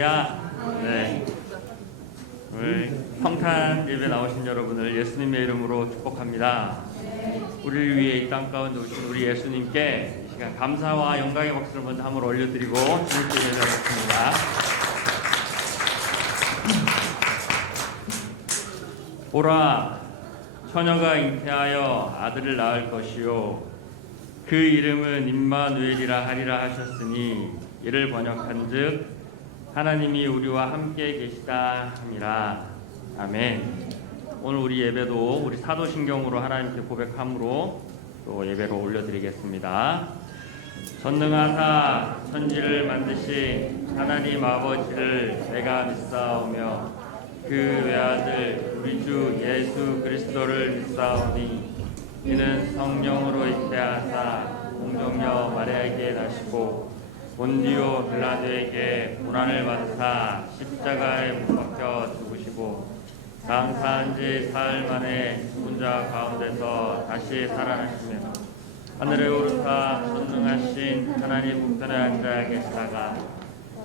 네. 오늘 평탄 예배 나오신 여러분을 예수님의 이름으로 축복합니다. 우리를 위해 이 땅 가운데 오신 우리 예수님께 이 시간 감사와 영광의 박수를 먼저 한번 올려드리고 주님께 예배하겠습니다. 보라, 처녀가 잉태하여 아들을 낳을 것이요 그 이름은 임마누엘이라 하리라 하셨으니 이를 번역한즉 하나님이 우리와 함께 계시다 함이라. 아멘. 오늘 우리 예배도 우리 사도신경으로 하나님께 고백함으로 또 예배로 올려드리겠습니다. 전능하사 천지를 만드신 하나님 아버지를 내가 믿사오며 그 외아들 우리 주 예수 그리스도를 믿사오니 이는 성령으로 잉태하사 공정녀 마리아에게 나시고 본디오 빌라도에게 고난을 받으사 십자가에 못 박혀 죽으시고 장사한 지 사흘 만에 죽은 자 가운데서 다시 살아나시며 하늘에 오르사 전능하신 하나님 우편에 앉아 계시다가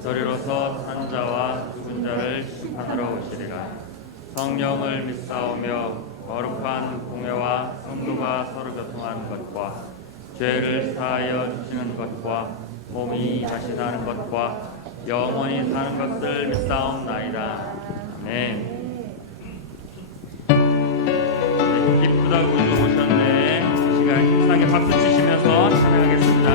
저리로서 산 자와 죽은 자를 심판하러 오시리라. 성령을 믿사오며 거룩한 공회와 성도가 서로 교통하는 것과 죄를 사하여 주시는 것과 몸이 다시 사는 것과 영원히 사는 것을 믿사옵나이다. 아멘. 네, 기쁘다고 오셨네. 이 시간 힘차게 박수 치시면서 찬양하겠습니다.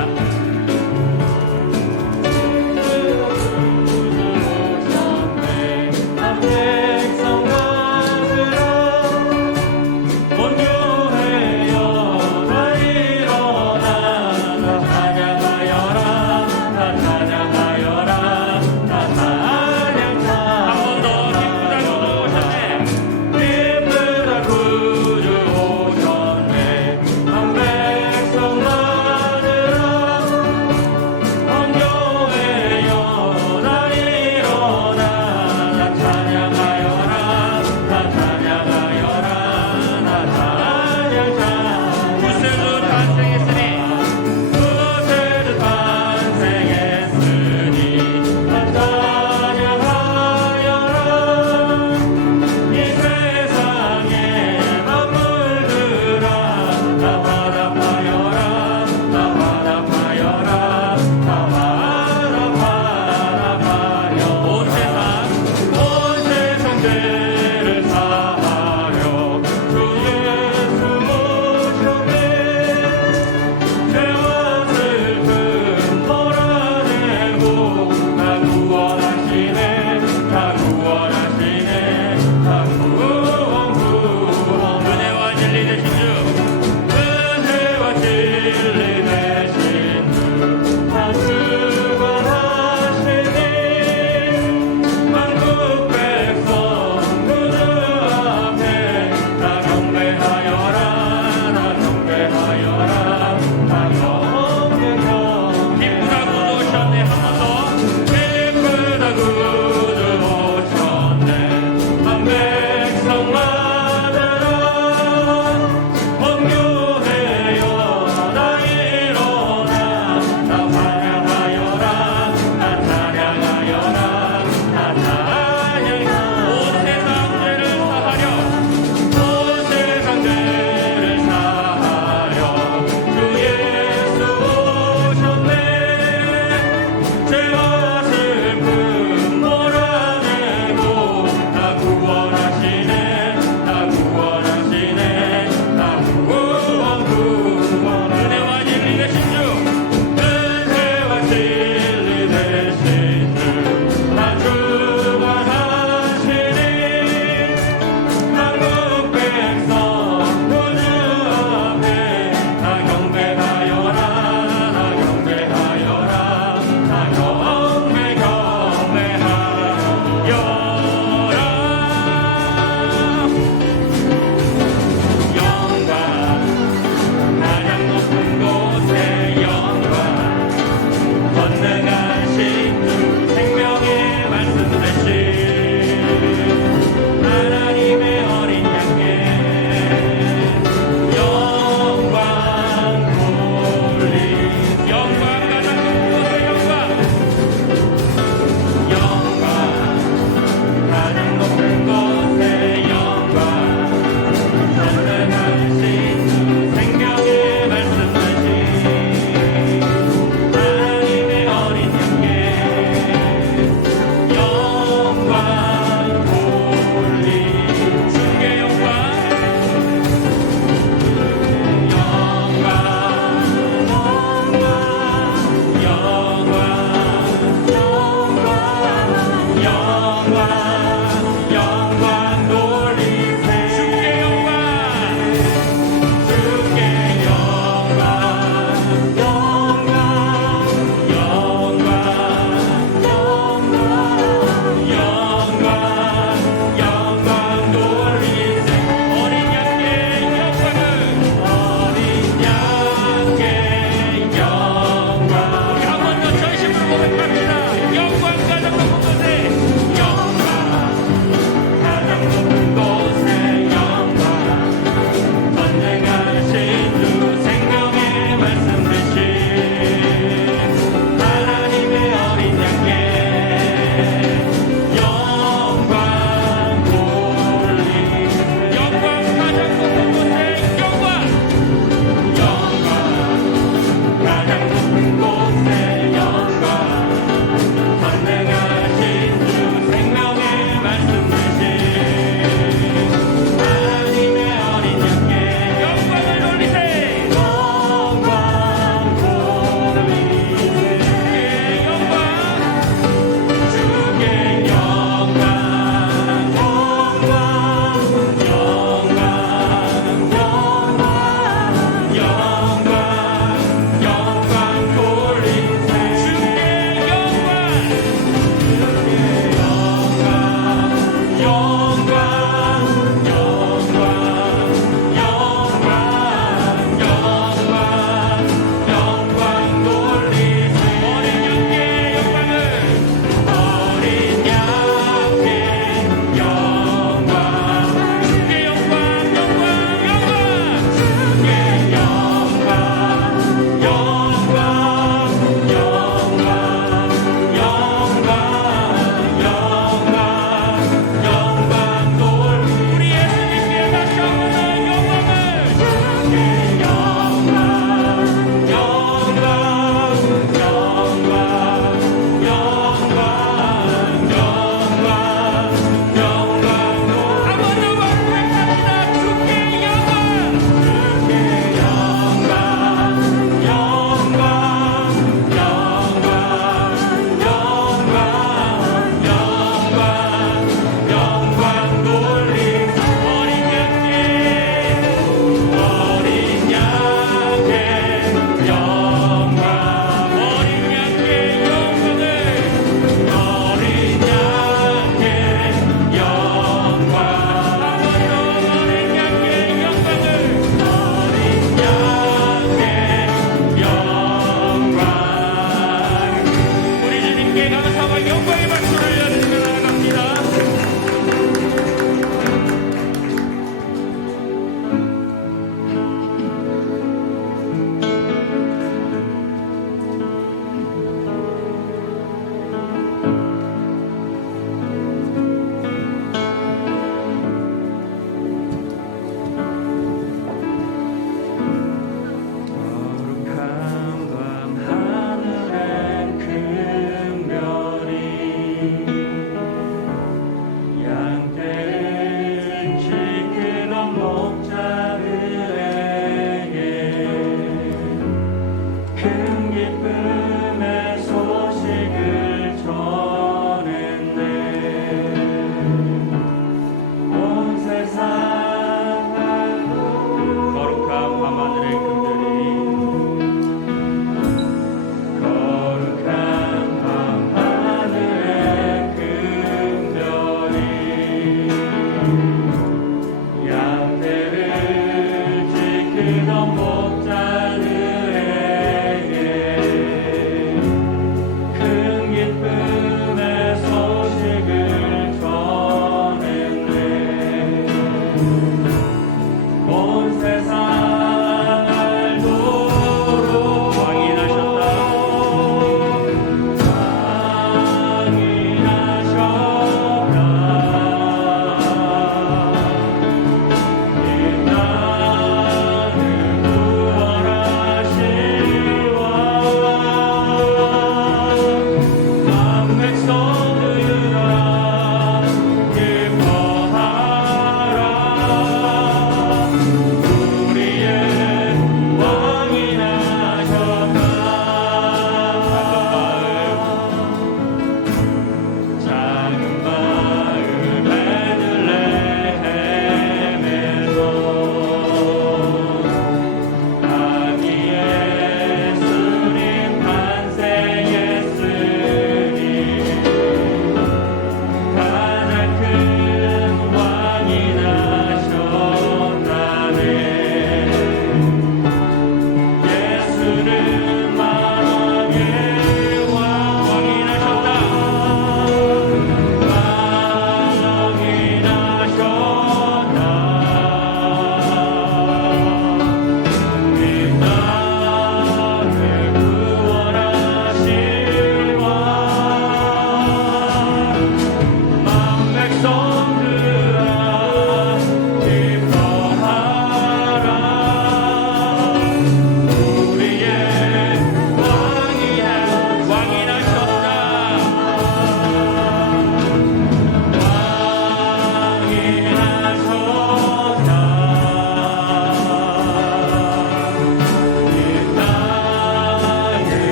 기쁘다 구주 오셨네.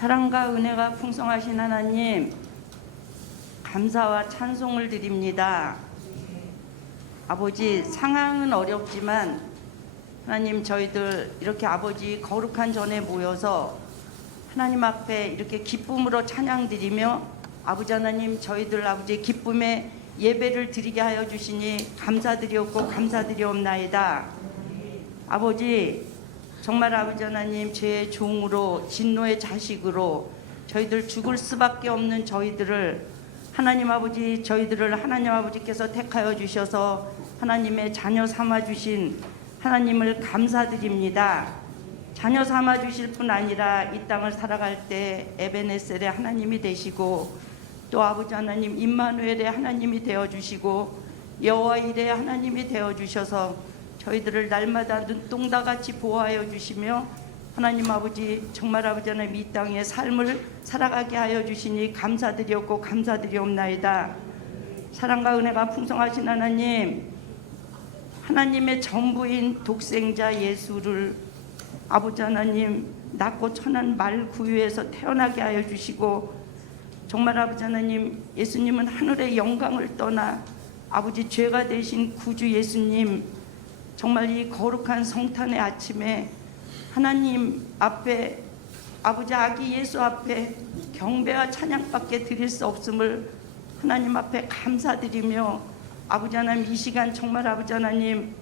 사랑과 은혜가 풍성하신 하나님, 감사와 찬송을 드립니다. 아버지, 상황은 어렵지만 하나님, 저희들 이렇게 아버지 거룩한 전에 모여서 하나님 앞에 이렇게 기쁨으로 찬양 드리며 아버지 하나님, 저희들 아버지 기쁨의 예배를 드리게 하여 주시니 감사드리옵고 감사드리옵나이다. 아버지, 정말 아버지 하나님, 죄의 종으로 진노의 자식으로 저희들 죽을 수밖에 없는 저희들을 하나님 아버지, 저희들을 하나님 아버지께서 택하여 주셔서 하나님의 자녀 삼아 주신 하나님을 감사드립니다. 자녀 삼아 주실 뿐 아니라 이 땅을 살아갈 때 에베네셀의 하나님이 되시고 또 아버지 하나님 임마누엘의 하나님이 되어 주시고 여호와 일의 하나님이 되어 주셔서 저희들을 날마다 눈동자같이 보호하여 주시며 하나님 아버지, 정말 아버지 하나님 이 땅의 삶을 살아가게 하여 주시니 감사드리옵고 감사드리옵나이다. 사랑과 은혜가 풍성하신 하나님, 하나님의 전부인 독생자 예수를 아버지 하나님 낮고 천한 말 구유에서 태어나게 하여 주시고 정말 아버지 하나님, 예수님은 하늘의 영광을 떠나 아버지 죄가 되신 구주 예수님, 정말 이 거룩한 성탄의 아침에 하나님 앞에 아버지 아기 예수 앞에 경배와 찬양밖에 드릴 수 없음을 하나님 앞에 감사드리며 아버지 하나님, 이 시간 정말 아버지 하나님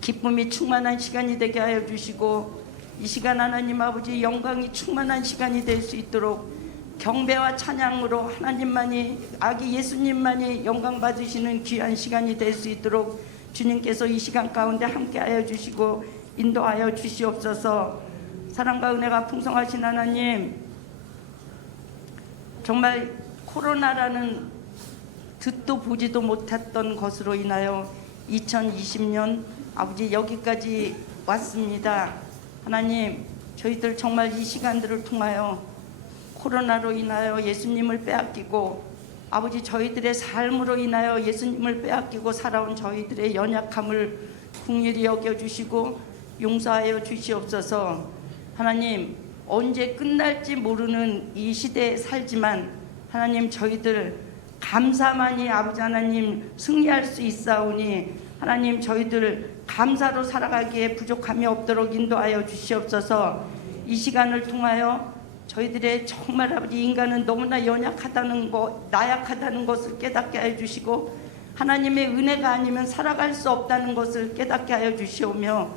기쁨이 충만한 시간이 되게 하여 주시고 이 시간 하나님 아버지 영광이 충만한 시간이 될 수 있도록 경배와 찬양으로 하나님만이, 아기 예수님만이 영광 받으시는 귀한 시간이 될 수 있도록 주님께서 이 시간 가운데 함께하여 주시고 인도하여 주시옵소서. 사랑과 은혜가 풍성하신 하나님, 정말 코로나라는 듣도 보지도 못했던 것으로 인하여 2020년 아버지 여기까지 왔습니다. 하나님, 저희들 정말 이 시간들을 통하여 코로나로 인하여 예수님을 빼앗기고 아버지 저희들의 삶으로 인하여 예수님을 빼앗기고 살아온 저희들의 연약함을 긍휼히 여겨주시고 용서하여 주시옵소서. 하나님, 언제 끝날지 모르는 이 시대에 살지만 하나님, 저희들 감사만이 아버지 하나님 승리할 수 있사오니 하나님, 저희들 감사로 살아가기에 부족함이 없도록 인도하여 주시옵소서. 이 시간을 통하여 저희들의 정말 아버지 인간은 너무나 연약하다는 것, 나약하다는 것을 깨닫게 하여 주시고 하나님의 은혜가 아니면 살아갈 수 없다는 것을 깨닫게 하여 주시오며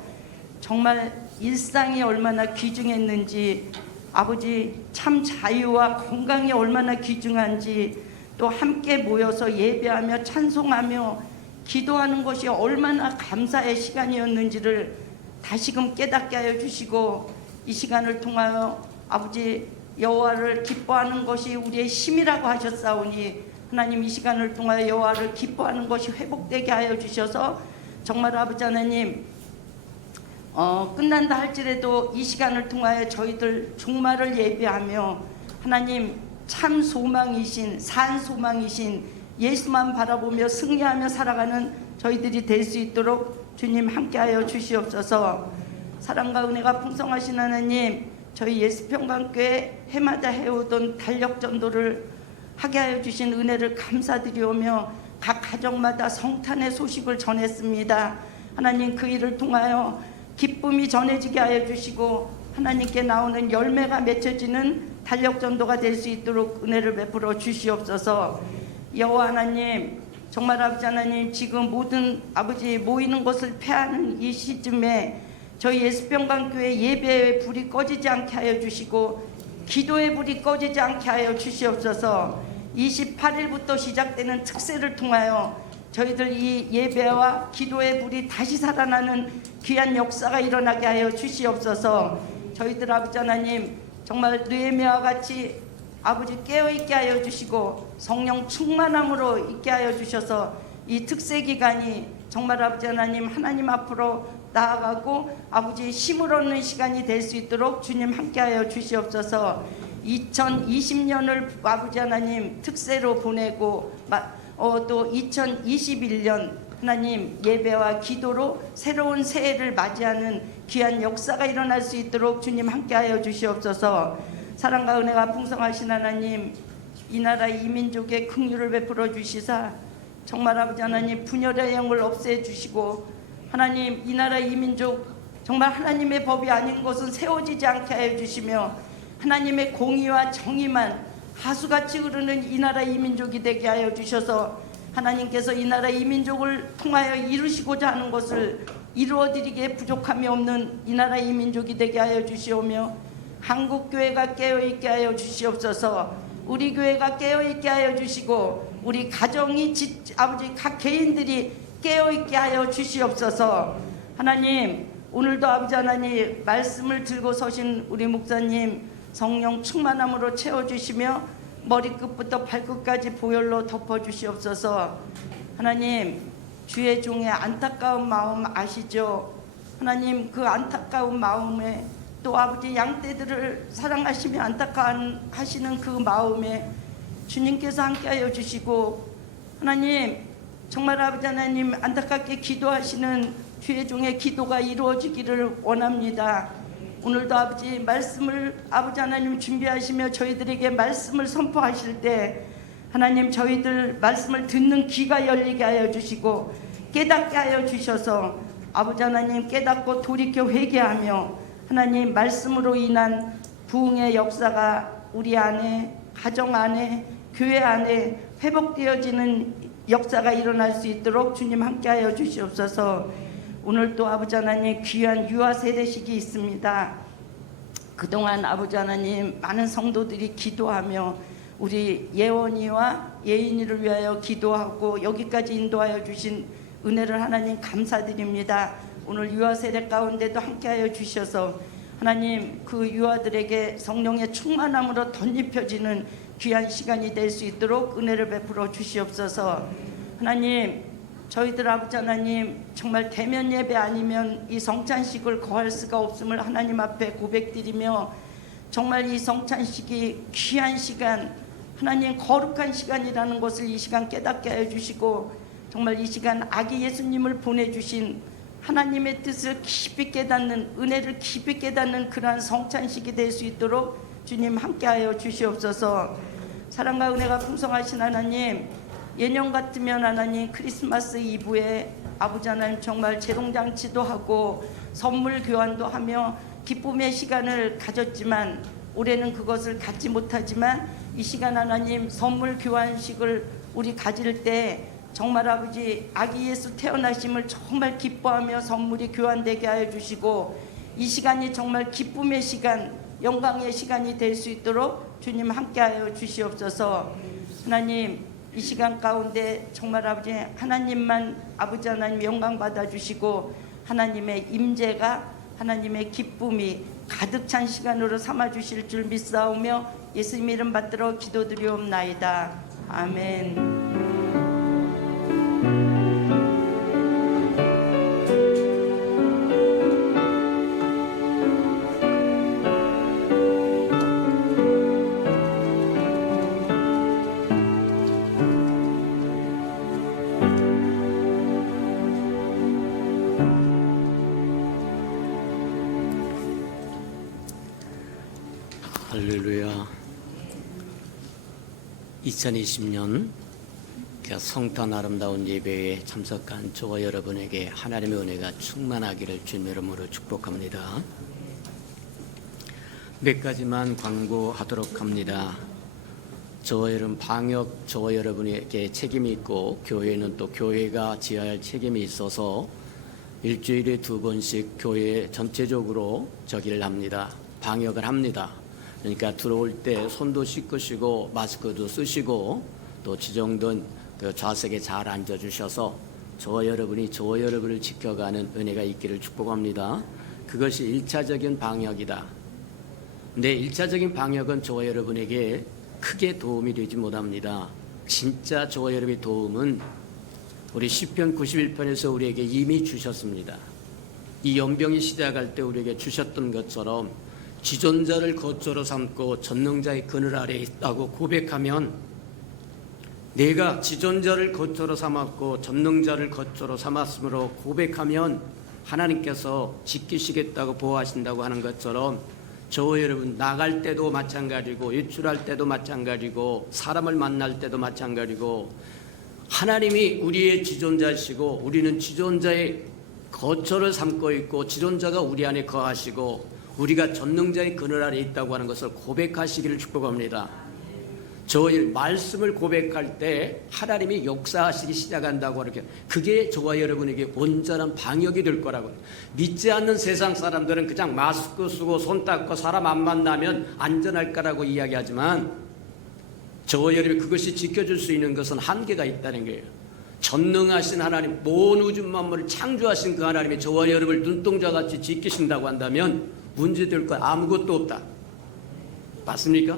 정말 일상이 얼마나 귀중했는지, 아버지 참 자유와 건강이 얼마나 귀중한지, 또 함께 모여서 예배하며 찬송하며 기도하는 것이 얼마나 감사의 시간이었는지를 다시금 깨닫게 하여 주시고 이 시간을 통하여 아버지 여호와를 기뻐하는 것이 우리의 힘이라고 하셨사오니 하나님, 이 시간을 통하여 여호와를 기뻐하는 것이 회복되게 하여 주셔서 정말 아버지 하나님 끝난다 할지라도 이 시간을 통하여 저희들 종말을 예배하며 하나님 참 소망이신, 산 소망이신 예수만 바라보며 승리하며 살아가는 저희들이 될 수 있도록 주님 함께하여 주시옵소서. 사랑과 은혜가 풍성하신 하나님, 저희 예수평강교회 해마다 해오던 달력전도를 하게 하여 주신 은혜를 감사드리오며 각 가정마다 성탄의 소식을 전했습니다. 하나님, 그 일을 통하여 기쁨이 전해지게 하여 주시고 하나님께 나오는 열매가 맺혀지는 달력전도가 될 수 있도록 은혜를 베풀어 주시옵소서. 여호와 하나님, 정말 아버지 하나님, 지금 모든 아버지 모이는 것을 패하는 이 시점에 저희 예수평강교회 예배의 불이 꺼지지 않게 하여 주시고 기도의 불이 꺼지지 않게 하여 주시옵소서. 28일부터 시작되는 특세를 통하여 저희들 이 예배와 기도의 불이 다시 살아나는 귀한 역사가 일어나게 하여 주시옵소서. 저희들 아버지 하나님, 정말 느헤미야와 같이 아버지 깨어있게 하여 주시고 성령 충만함으로 있게 하여 주셔서 이 특세 기간이 정말 아버지 하나님, 하나님 앞으로 나아가고 아버지 힘을 얻는 시간이 될 수 있도록 주님 함께하여 주시옵소서. 2020년을 아버지 하나님 특세로 보내고 또 2021년 하나님 예배와 기도로 새로운 새해를 맞이하는 귀한 역사가 일어날 수 있도록 주님 함께하여 주시옵소서. 사랑과 은혜가 풍성하신 하나님, 이 나라 이 민족에 긍휼을 베풀어 주시사 정말 아버지 하나님 분열의 영을 없애 주시고, 하나님 이 나라 이 민족 정말 하나님의 법이 아닌 것은 세워지지 않게 하여 주시며, 하나님의 공의와 정의만 하수같이 흐르는 이 나라 이 민족이 되게 하여 주셔서, 하나님께서 이 나라 이 민족을 통하여 이루시고자 하는 것을 이루어드리기에 부족함이 없는 이 나라 이 민족이 되게 하여 주시오며, 한국교회가 깨어있게 하여 주시옵소서. 우리 교회가 깨어있게 하여 주시고, 우리 가정이 아버지 각 개인들이 깨어있게 하여 주시옵소서. 하나님 오늘도 아버지 하나님 말씀을 들고 서신 우리 목사님 성령 충만함으로 채워주시며 머리끝부터 발끝까지 보혈로 덮어주시옵소서. 하나님 주의 종의 안타까운 마음 아시죠? 하나님 그 안타까운 마음에 또 아버지 양떼들을 사랑하시며 안타까워하시는 그 마음에 주님께서 함께하여 주시고, 하나님 정말 아버지 하나님 안타깝게 기도하시는 주의 종의 기도가 이루어지기를 원합니다. 오늘도 아버지 말씀을 아버지 하나님 준비하시며 저희들에게 말씀을 선포하실 때 하나님 저희들 말씀을 듣는 귀가 열리게 하여 주시고 깨닫게 하여 주셔서 아버지 하나님 깨닫고 돌이켜 회개하며 하나님 말씀으로 인한 부흥의 역사가 우리 안에, 가정 안에, 교회 안에 회복되어지는 역사가 일어날 수 있도록 주님 함께하여 주시옵소서. 오늘 또 아버지 하나님 귀한 유아 세례식이 있습니다. 그동안 아버지 하나님 많은 성도들이 기도하며 우리 예원이와 예인이를 위하여 기도하고 여기까지 인도하여 주신 은혜를 하나님 감사드립니다. 오늘 유아 세례 가운데도 함께하여 주셔서 하나님 그 유아들에게 성령의 충만함으로 덧입혀지는 귀한 시간이 될 수 있도록 은혜를 베풀어 주시옵소서. 하나님 저희들 아버지 하나님 정말 대면 예배 아니면 이 성찬식을 거할 수가 없음을 하나님 앞에 고백드리며, 정말 이 성찬식이 귀한 시간, 하나님 거룩한 시간이라는 것을 이 시간 깨닫게 하여 주시고, 정말 이 시간 아기 예수님을 보내주신 하나님의 뜻을 깊이 깨닫는, 은혜를 깊이 깨닫는 그러한 성찬식이 될 수 있도록 주님 함께하여 주시옵소서. 사랑과 은혜가 풍성하신 하나님, 예년 같으면 하나님 크리스마스 이브에 아버지 하나님 정말 재롱잔치도 하고 선물 교환도 하며 기쁨의 시간을 가졌지만, 올해는 그것을 갖지 못하지만 이 시간 하나님 선물 교환식을 우리 가질 때 정말 아버지 아기 예수 태어나심을 정말 기뻐하며 선물이 교환되게 하여 주시고, 이 시간이 정말 기쁨의 시간, 영광의 시간이 될 수 있도록 주님 함께하여 주시옵소서. 하나님 이 시간 가운데 정말 아버지 하나님만 아버지 하나님 영광 받아 주시고, 하나님의 임재가, 하나님의 기쁨이 가득 찬 시간으로 삼아 주실 줄 믿사오며 예수님 이름 받들어 기도드리옵나이다. 아멘. 할렐루야. 2020년 성탄 아름다운 예배에 참석한 저와 여러분에게 하나님의 은혜가 충만하기를 주님의 이름으로 축복합니다. 몇 가지만 광고하도록 합니다. 저와 여러분 방역, 저와 여러분에게 책임이 있고 교회는 또 교회가 지어야 할 책임이 있어서 일주일에 2번씩 교회 전체적으로 저기를 합니다. 방역을 합니다. 그러니까 들어올 때 손도 씻으시고 마스크도 쓰시고 또 지정된 그 좌석에 잘 앉아주셔서 저와 여러분을 지켜가는 은혜가 있기를 축복합니다. 그것이 1차적인 방역이다. 근데 1차적인 방역은 저와 여러분에게 크게 도움이 되지 못합니다. 진짜 저와 여러분의 도움은 우리 시편 91편에서 우리에게 이미 주셨습니다. 이 연병이 시작할 때 우리에게 주셨던 것처럼 지존자를 거처로 삼고 전능자의 그늘 아래에 있다고 고백하면, 내가 지존자를 거처로 삼았고 전능자를 거처로 삼았으므로 고백하면 하나님께서 지키시겠다고 보호하신다고 하는 것처럼 저와 여러분 나갈 때도 마찬가지고 외출할 때도 마찬가지고 사람을 만날 때도 마찬가지고 하나님이 우리의 지존자시고 우리는 지존자의 거처를 삼고 있고 지존자가 우리 안에 거하시고 우리가 전능자의 그늘 아래 있다고 하는 것을 고백하시기를 축복합니다. 저희 말씀을 고백할 때 하나님이 역사하시기 시작한다고 이렇게 그게 저와 여러분에게 온전한 방역이 될 거라고. 믿지 않는 세상 사람들은 그냥 마스크 쓰고 손 닦고 사람 안 만나면 안전할 거라고 이야기하지만 저와 여러분이 그것이 지켜줄 수 있는 것은 한계가 있다는 거예요. 전능하신 하나님, 온 우주 만물을 창조하신 그 하나님이 저와 여러분을 눈동자같이 지키신다고 한다면 문제될 거 아무것도 없다. 맞습니까?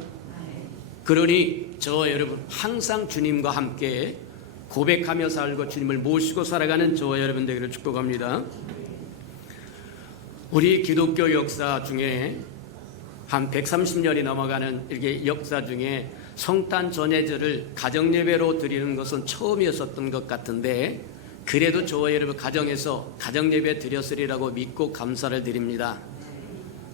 그러니 저와 여러분 항상 주님과 함께 고백하며 살고 주님을 모시고 살아가는 저와 여러분 되기를 축복합니다. 우리 기독교 역사 중에 한 130년이 넘어가는 이렇게 역사 중에 성탄 전예절을 가정예배로 드리는 것은 처음이었었던 것 같은데 그래도 저와 여러분 가정에서 가정예배 드렸으리라고 믿고 감사를 드립니다.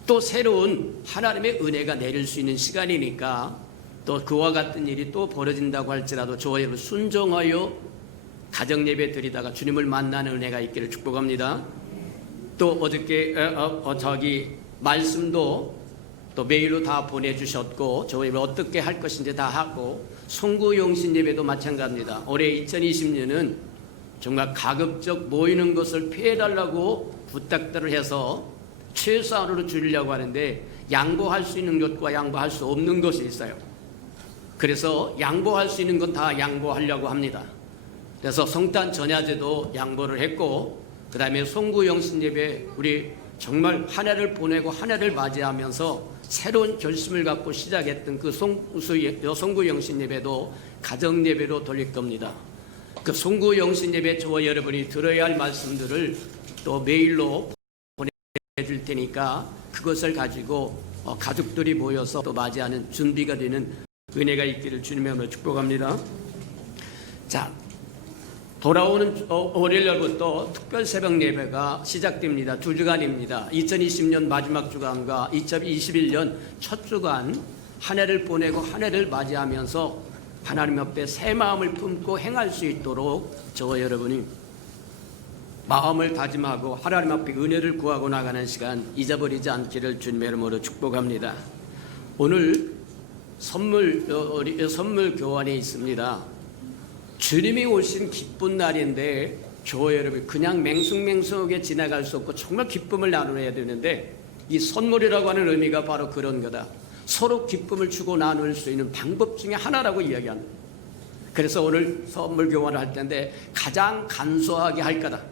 또 새로운 하나님의 은혜가 내릴 수 있는 시간이니까 또 그와 같은 일이 또 벌어진다고 할지라도 저와 여러분 순종하여 가정예배 드리다가 주님을 만나는 은혜가 있기를 축복합니다. 또 어저께 말씀도 또 메일로 다 보내주셨고 저희 어떻게 할 것인지 다 하고 송구용신 예배도 마찬가지입니다. 올해 2020년은 정말 가급적 모이는 것을 피해달라고 부탁들을 해서 최소한으로 줄이려고 하는데 양보할 수 있는 것과 양보할 수 없는 것이 있어요. 그래서 양보할 수 있는 건 다 양보하려고 합니다. 그래서 성탄 전야제도 양보를 했고 그 다음에 송구영신 예배 우리 정말 한 해를 보내고 한 해를 맞이하면서 새로운 결심을 갖고 시작했던 그 송구영신 예배도 가정 예배로 돌릴 겁니다. 그 송구영신 예배 저와 여러분이 들어야 할 말씀들을 또 메일로 보내줄 테니까 그것을 가지고 가족들이 모여서 또 맞이하는 준비가 되는 은혜가 있기를 주님의 이름으로 축복합니다. 자, 돌아오는 월요일부터 특별 새벽 예배가 시작됩니다. 2주간입니다. 2020년 마지막 주간과 2021년 첫 주간 한 해를 보내고 한 해를 맞이하면서 하나님 앞에 새 마음을 품고 행할 수 있도록 저와 여러분이 마음을 다짐하고 하나님 앞에 은혜를 구하고 나가는 시간 잊어버리지 않기를 주님의 이름으로 축복합니다. 오늘 선물 교환에 있습니다. 주님이 오신 기쁜 날인데 저와 여러분 그냥 맹숭맹숭하게 지나갈 수 없고 정말 기쁨을 나눠야 되는데 이 선물이라고 하는 의미가 바로 그런 거다. 서로 기쁨을 주고 나눌 수 있는 방법 중에 하나라고 이야기합니다. 그래서 오늘 선물 교환을 할 텐데 가장 간소하게 할 거다.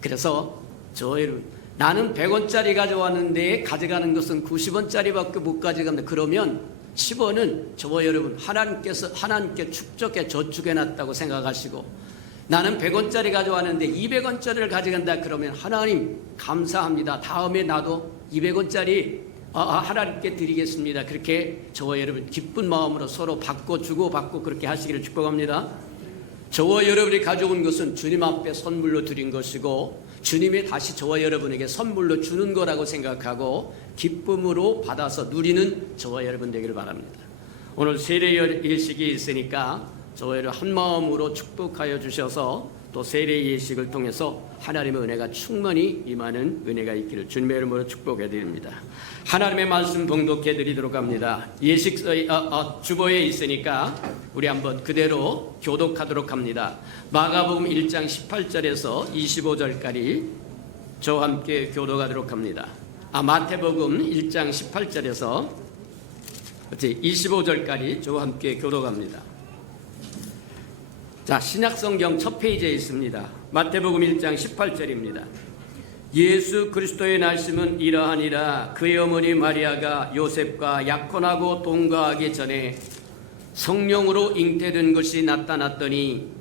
그래서 저와 여러분 나는 100원짜리 가져왔는데 가져가는 것은 90원짜리밖에 못 가져간다. 그러면 10원은 저와 여러분 하나님께 축적해 저축해놨다고 생각하시고 나는 100원짜리 가져왔는데 200원짜리를 가져간다. 그러면 하나님 감사합니다. 다음에 나도 200원짜리 하나님께 드리겠습니다. 그렇게 저와 여러분 기쁜 마음으로 서로 받고 주고 받고 그렇게 하시기를 축복합니다. 저와 여러분이 가져온 것은 주님 앞에 선물로 드린 것이고 주님이 다시 저와 여러분에게 선물로 주는 거라고 생각하고 기쁨으로 받아서 누리는 저와 여러분 되기를 바랍니다. 오늘 세례 예식이 있으니까 저와 여러분 한 마음으로 축복하여 주셔서 또 세례 예식을 통해서 하나님의 은혜가 충만히 임하는 은혜가 있기를 주님의 이름으로 축복해 드립니다. 하나님의 말씀 봉독해 드리도록 합니다. 예식 주보에 있으니까 우리 한번 그대로 교독하도록 합니다. 마가복음 1장 18절에서 25절까지 저와 함께 교독하도록 합니다. 마태복음 1장 18절에서 25절까지 저와 함께 교독합니다. 자, 신약성경 첫 페이지에 있습니다. 마태복음 1장 18절입니다. 예수 그리스도의 날씀은 이러하니라. 그의 어머니 마리아가 요셉과 약혼하고 동거하기 전에 성령으로 잉태된 것이 나타났더니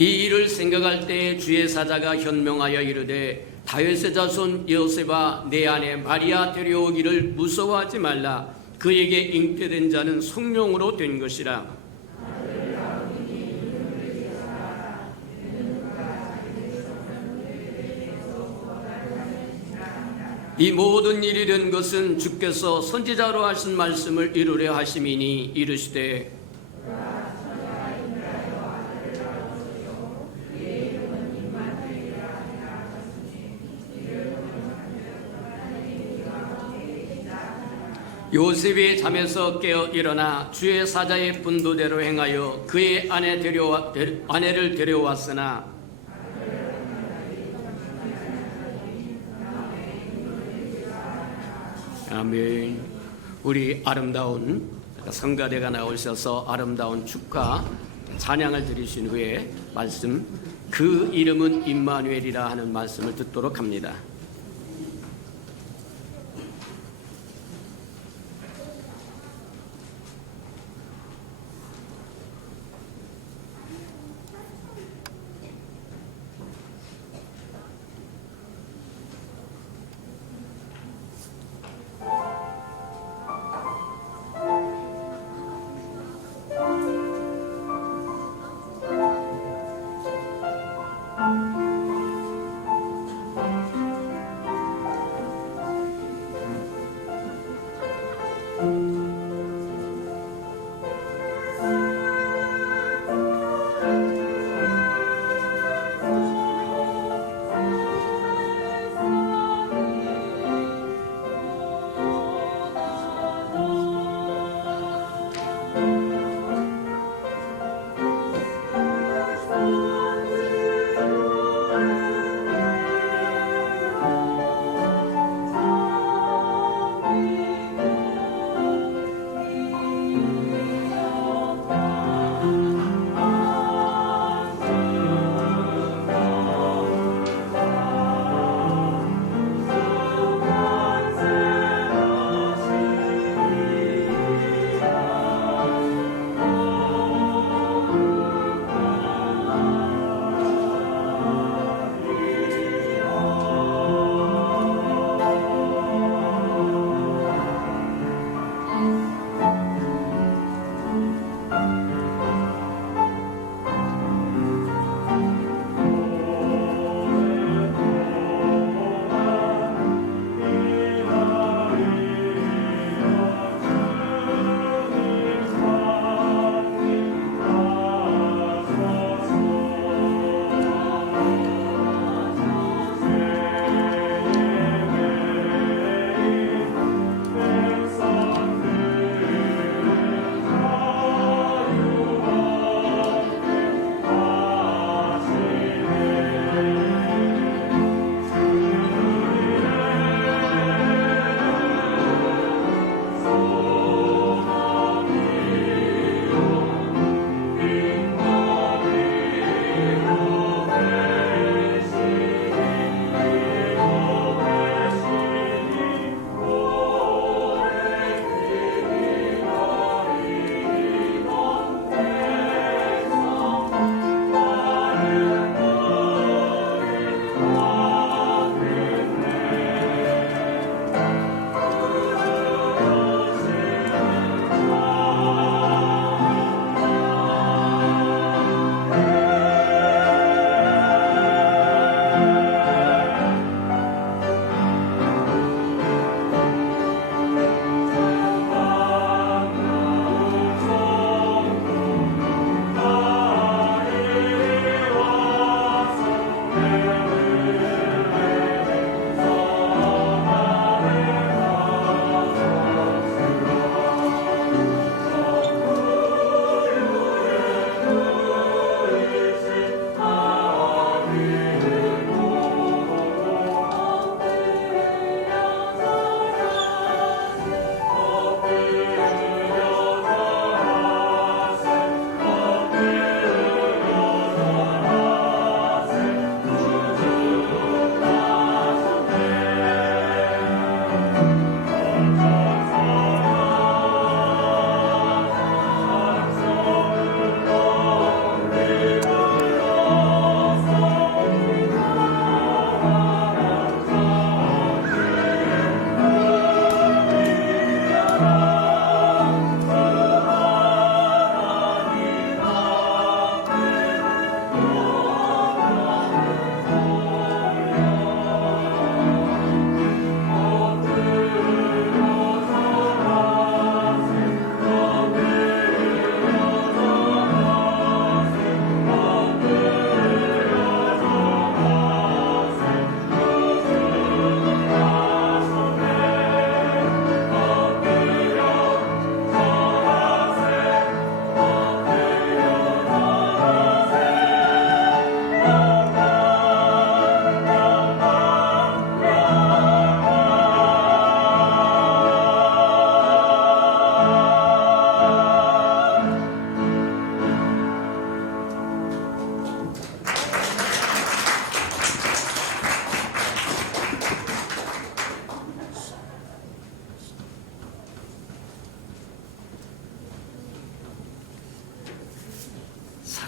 이 일을 생각할 때 주의 사자가 현명하여 이르되 다윗의 자손 요셉아 내 아내 마리아 데려오기를 무서워하지 말라. 그에게 잉태된 자는 성령으로 된 것이라. 이 모든 일이 된 것은 주께서 선지자로 하신 말씀을 이루려 하심이니 이르시되 요셉이 잠에서 깨어 일어나 주의 사자의 분도대로 행하여 그의 아내를 데려왔으나 아멘. 우리 아름다운 성가대가 나오셔서 아름다운 축하 찬양을 드리신 후에 말씀 그 이름은 임마누엘이라 하는 말씀을 듣도록 합니다.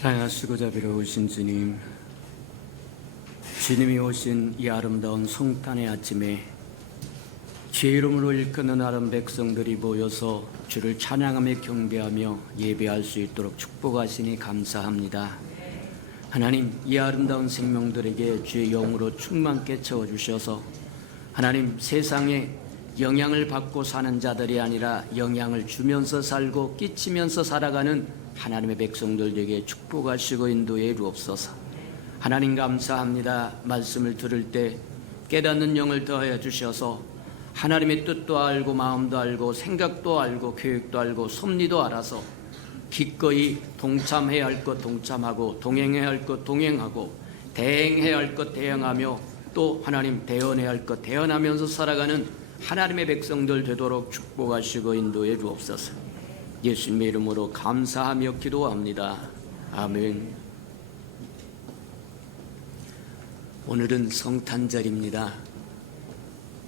사랑하시고 자비로우신 주님, 주님이 오신 이 아름다운 성탄의 아침에 주의 이름으로 일컫는 아름 백성들이 모여서 주를 찬양하며 경배하며 예배할 수 있도록 축복하시니 감사합니다. 하나님, 이 아름다운 생명들에게 주의 영으로 충만케 채워주셔서 하나님, 세상에 영향을 받고 사는 자들이 아니라 영향을 주면서 살고 끼치면서 살아가는 하나님의 백성들에게 축복하시고 인도해 주옵소서. 하나님 감사합니다. 말씀을 들을 때 깨닫는 영을 더하여 주셔서 하나님의 뜻도 알고 마음도 알고 생각도 알고 계획도 알고 섭리도 알아서 기꺼이 동참해야 할 것 동참하고 동행해야 할 것 동행하고 대행해야 할 것 대행하며 또 하나님 대언해야 할 것 대언하면서 살아가는 하나님의 백성들 되도록 축복하시고 인도해 주옵소서. 예수님의 이름으로 감사하며 기도합니다. 아멘. 오늘은 성탄절입니다.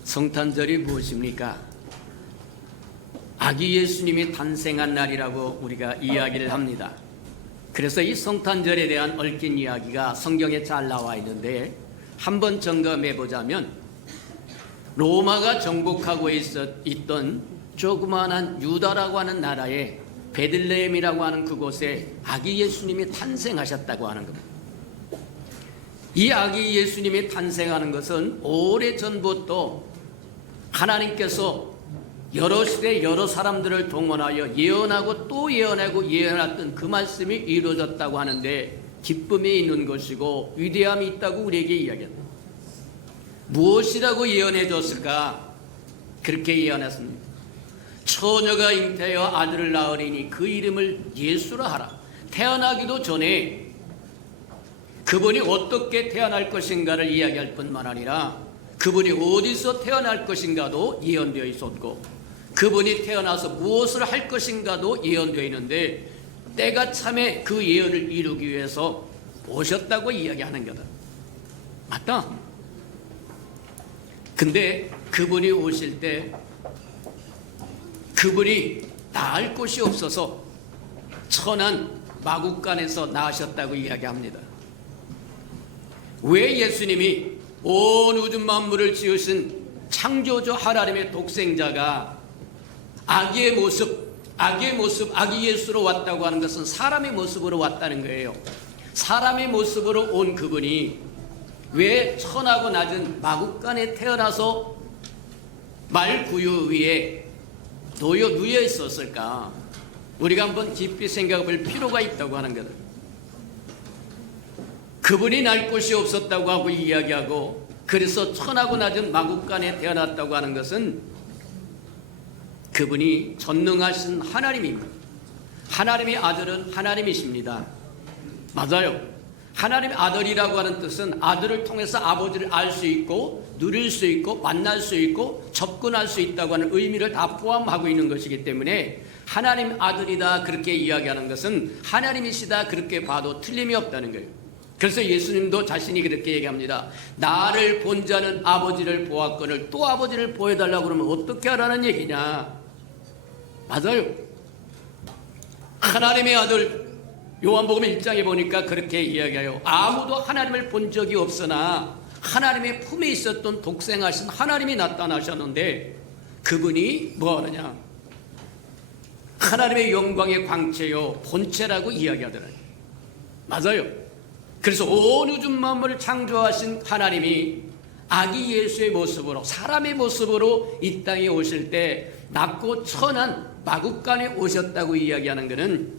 성탄절이 무엇입니까? 아기 예수님이 탄생한 날이라고 우리가 이야기를 합니다. 그래서 이 성탄절에 대한 얽힌 이야기가 성경에 잘 나와 있는데 한번 점검해 보자면 로마가 정복하고 있던 조그마한 유다라고 하는 나라에 베들레헴이라고 하는 그곳에 아기 예수님이 탄생하셨다고 하는 겁니다. 이 아기 예수님이 탄생하는 것은 오래전부터 하나님께서 여러 시대 여러 사람들을 동원하여 예언하고 또 예언하고 예언했던 그 말씀이 이루어졌다고 하는데 기쁨이 있는 것이고 위대함이 있다고 우리에게 이야기합니다. 무엇이라고 예언해 줬을까? 그렇게 예언했습니다. 처녀가 잉태하여 아들을 낳으리니 그 이름을 예수라 하라. 태어나기도 전에 그분이 어떻게 태어날 것인가를 이야기할 뿐만 아니라 그분이 어디서 태어날 것인가도 예언되어 있었고 그분이 태어나서 무엇을 할 것인가도 예언되어 있는데 때가 참에 그 예언을 이루기 위해서 오셨다고 이야기하는 거다. 맞다. 근데 그분이 오실 때 그분이 낳을 곳이 없어서 천한 마국간에서 낳으셨다고 이야기합니다. 왜 예수님이 온 우주 만물을 지으신 창조주 하나님의 독생자가 아기의 모습, 아기 예수로 왔다고 하는 것은 사람의 모습으로 왔다는 거예요. 사람의 모습으로 온 그분이 왜 천하고 낮은 마국간에 태어나서 말구유 위에 누워 있었을까? 우리가 한번 깊이 생각해 볼 필요가 있다고 하는 거다. 그분이 날 곳이 없었다고 하고 이야기하고 그래서 천하고 낮은 마국간에 태어났다고 하는 것은 그분이 전능하신 하나님입니다. 하나님의 아들은 하나님이십니다. 맞아요. 하나님의 아들이라고 하는 뜻은 아들을 통해서 아버지를 알 수 있고 누릴 수 있고 만날 수 있고 접근할 수 있다고 하는 의미를 다 포함하고 있는 것이기 때문에 하나님 아들이다 그렇게 이야기하는 것은 하나님이시다 그렇게 봐도 틀림이 없다는 거예요. 그래서 예수님도 자신이 그렇게 얘기합니다. 나를 본 자는 아버지를 보았거늘 또 아버지를 보여달라고 그러면 어떻게 하라는 얘기냐. 맞아요. 하나님의 아들 요한복음 1장에 보니까 그렇게 이야기해요. 아무도 하나님을 본 적이 없으나 하나님의 품에 있었던 독생하신 하나님이 나타나셨는데 그분이 뭐하느냐. 하나님의 영광의 광채요 본체라고 이야기하더라고요. 맞아요. 그래서 온 우주 만물을 창조하신 하나님이 아기 예수의 모습으로 사람의 모습으로 이 땅에 오실 때 낮고 천한 마국간에 오셨다고 이야기하는 것은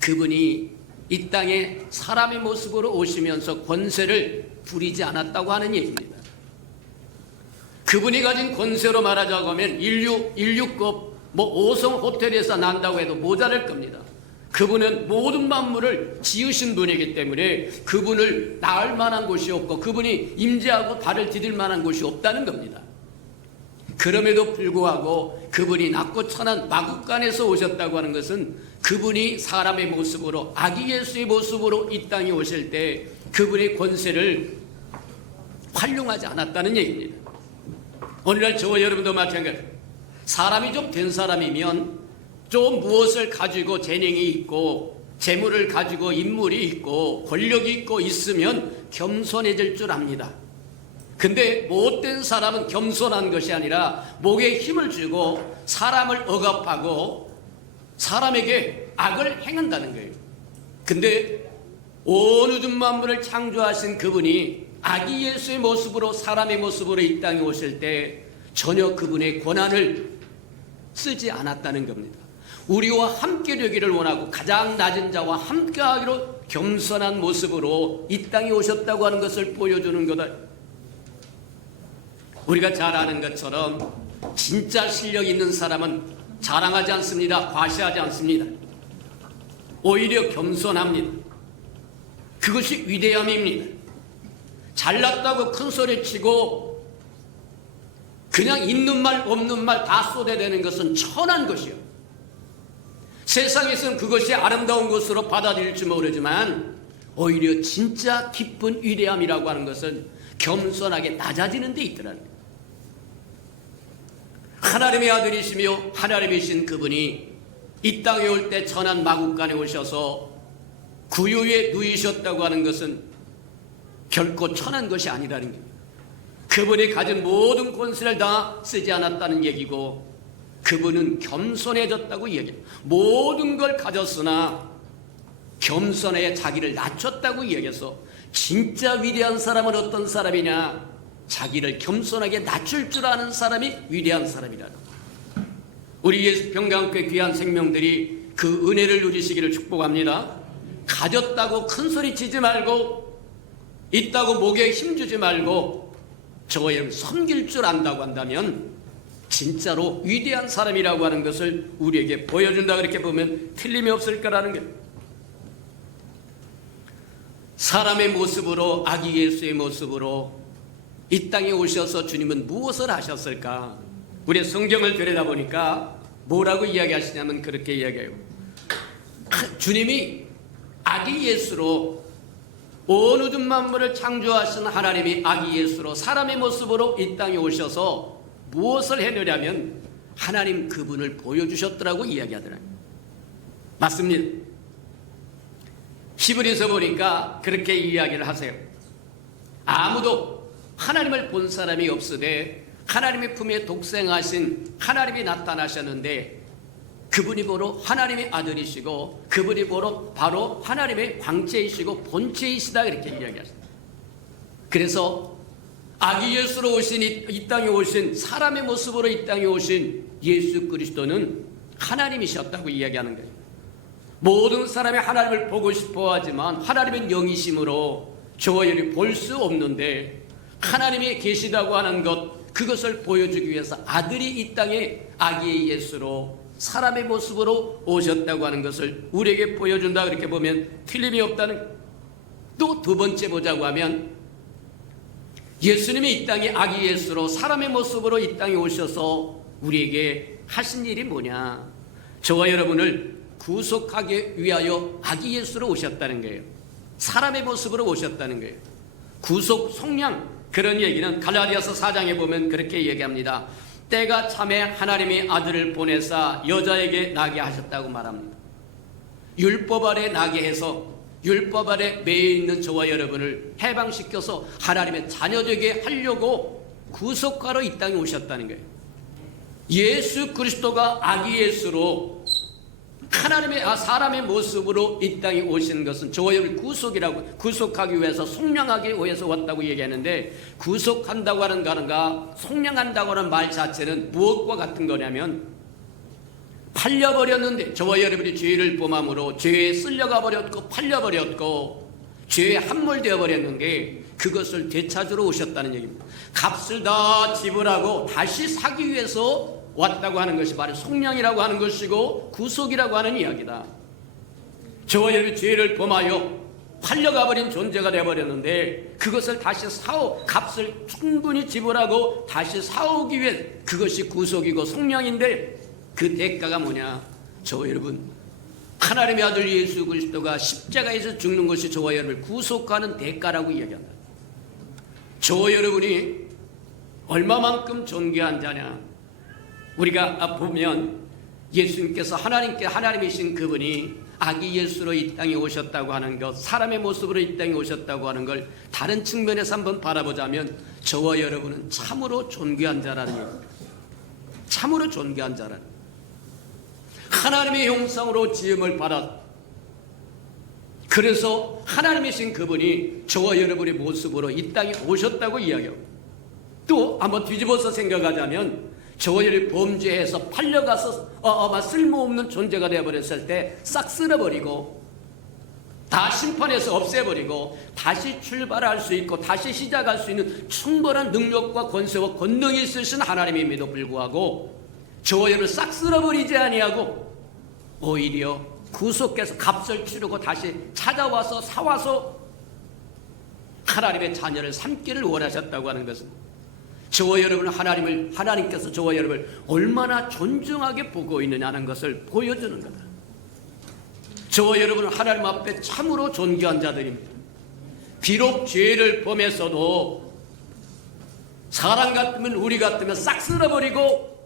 그분이 이 땅에 사람의 모습으로 오시면서 권세를 부리지 않았다고 하는 얘기입니다. 그분이 가진 권세로 말하자고 하면 인류급 5성 호텔에서 난다고 해도 모자랄 겁니다. 그분은 모든 만물을 지으신 분이기 때문에 그분을 낳을 만한 곳이 없고 그분이 임재하고 발을 디딜 만한 곳이 없다는 겁니다. 그럼에도 불구하고 그분이 낮고 천한 마국간에서 오셨다고 하는 것은 그분이 사람의 모습으로 아기 예수의 모습으로 이 땅에 오실 때 그분의 권세를 활용하지 않았다는 얘기입니다. 오늘날 저와 여러분도 마찬가지. 사람이 좀 된 사람이면 좀 무엇을 가지고 재능이 있고 재물을 가지고 인물이 있고 권력이 있고 있으면 겸손해질 줄 압니다. 근데 못된 사람은 겸손한 것이 아니라 목에 힘을 주고 사람을 억압하고 사람에게 악을 행한다는 거예요. 근데 온 우주 만물을 창조하신 그분이 아기 예수의 모습으로 사람의 모습으로 이 땅에 오실 때 전혀 그분의 권한을 쓰지 않았다는 겁니다. 우리와 함께 되기를 원하고 가장 낮은 자와 함께 하기로 겸손한 모습으로 이 땅에 오셨다고 하는 것을 보여주는 거다. 우리가 잘 아는 것처럼 진짜 실력 있는 사람은 자랑하지 않습니다. 과시하지 않습니다. 오히려 겸손합니다. 그것이 위대함입니다. 잘났다고 큰 소리치고 그냥 있는 말 없는 말 다 쏟아내는 것은 천한 것이요. 세상에서는 그것이 아름다운 것으로 받아들일지 모르지만 오히려 진짜 기쁜 위대함이라고 하는 것은 겸손하게 낮아지는 데 있더라는 거예요. 하나님의 아들이시며 하나님이신 그분이 이 땅에 올 때 천한 마국간에 오셔서 구유에 누이셨다고 하는 것은 결코 천한 것이 아니라는 겁니다. 그분이 가진 모든 권세를 다 쓰지 않았다는 얘기고 그분은 겸손해졌다고 얘기해요. 모든 걸 가졌으나 겸손해 자기를 낮췄다고 얘기해서 진짜 위대한 사람은 어떤 사람이냐? 자기를 겸손하게 낮출 줄 아는 사람이 위대한 사람이라는 거예요. 우리 예수 평강교회 귀한 생명들이 그 은혜를 누리시기를 축복합니다. 가졌다고 큰 소리 치지 말고 있다고 목에 힘주지 말고 저의 섬길 줄 안다고 한다면 진짜로 위대한 사람이라고 하는 것을 우리에게 보여준다 그렇게 보면 틀림이 없을 거라는 거예요. 사람의 모습으로 아기 예수의 모습으로 이 땅에 오셔서 주님은 무엇을 하셨을까? 우리 성경을 들여다보니까 뭐라고 이야기하시냐면 그렇게 이야기해요. 주님이 아기 예수로 온 우주 만물을 창조하신 하나님이 아기 예수로 사람의 모습으로 이 땅에 오셔서 무엇을 해내려면 하나님 그분을 보여주셨더라고 이야기하더라고요. 맞습니다. 히브리서 보니까 그렇게 이야기를 하세요. 아무도 하나님을 본 사람이 없으되 하나님의 품에 독생하신 하나님이 나타나셨는데 그분이 바로 하나님의 아들이시고 그분이 바로 하나님의 광채이시고 본체이시다 이렇게 이야기하십니다. 그래서 아기 예수로 오신 이 땅에 오신 사람의 모습으로 이 땅에 오신 예수 그리스도는 하나님이셨다고 이야기하는 거예요. 모든 사람이 하나님을 보고 싶어 하지만 하나님은 영이심으로 저와 여러분이 볼 수 없는데 하나님이 계시다고 하는 것 그것을 보여주기 위해서 아들이 이 땅에 아기의 예수로 사람의 모습으로 오셨다고 하는 것을 우리에게 보여준다 그렇게 보면 틀림이 없다는. 또 두 번째 보자고 하면 예수님이 이 땅에 아기 예수로 사람의 모습으로 이 땅에 오셔서 우리에게 하신 일이 뭐냐? 저와 여러분을 구속하기 위하여 아기 예수로 오셨다는 거예요. 사람의 모습으로 오셨다는 거예요. 구속 속량 그런 얘기는 갈라디아서 4장에 보면 그렇게 얘기합니다. 때가 참에 하나님이 아들을 보내사 여자에게 나게 하셨다고 말합니다. 율법 아래 나게 해서 율법 아래 매여 있는 저와 여러분을 해방시켜서 하나님의 자녀되게 하려고 구속하러 이 땅에 오셨다는 거예요. 예수 그리스도가 아기 예수로 하나님의 사람의 모습으로 이 땅에 오신 것은 저와 여러분 구속하기 위해서 속량하기 위해서 왔다고 얘기하는데 구속한다고 하는 거는가 속량한다고 하는 말 자체는 무엇과 같은 거냐면 팔려버렸는데 저와 여러분이 죄를 범함으로 죄에 쓸려가 버렸고 팔려버렸고 죄에 함몰되어 버렸는데 그것을 되찾으러 오셨다는 얘기입니다. 값을 다 지불하고 다시 사기 위해서 왔다고 하는 것이 바로 속량이라고 하는 것이고 구속이라고 하는 이야기다. 저와 여러분이 죄를 범하여 팔려가 버린 존재가 되어버렸는데 그것을 다시 값을 충분히 지불하고 다시 사오기 위해 그것이 구속이고 속량인데 그 대가가 뭐냐? 저와 여러분 하나님의 아들 예수 그리스도가 십자가에서 죽는 것이 저와 여러분을 구속하는 대가라고 이야기한다. 저와 여러분이 얼마만큼 존귀한 자냐? 우리가 보면 예수님께서 하나님이신 그분이 아기 예수로 이 땅에 오셨다고 하는 것, 사람의 모습으로 이 땅에 오셨다고 하는 걸 다른 측면에서 한번 바라보자면 저와 여러분은 참으로 존귀한 자라는 얘기입니다. 참으로 존귀한 자라는, 하나님의 형상으로 지음을 받아, 그래서 하나님이신 그분이 저와 여러분의 모습으로 이 땅에 오셨다고 이야기하고, 또 한번 뒤집어서 생각하자면 저와 여러분이 범죄해서 팔려가서 쓸모없는 존재가 되어버렸을 때 싹 쓸어버리고 다 심판해서 없애버리고 다시 출발할 수 있고 다시 시작할 수 있는 충분한 능력과 권세와 권능이 있으신 하나님임에도 불구하고 저와 여러분을 싹 쓸어버리지 아니하고 오히려 구속해서 값을 치르고 다시 찾아와서 사와서 하나님의 자녀를 삼기를 원하셨다고 하는 것은 저와 여러분은 하나님께서 저와 여러분을 얼마나 존중하게 보고 있느냐는 것을 보여주는 거다. 저와 여러분은 하나님 앞에 참으로 존귀한 자들입니다. 비록 죄를 범했어도 사람 같으면, 우리 같으면 싹 쓸어버리고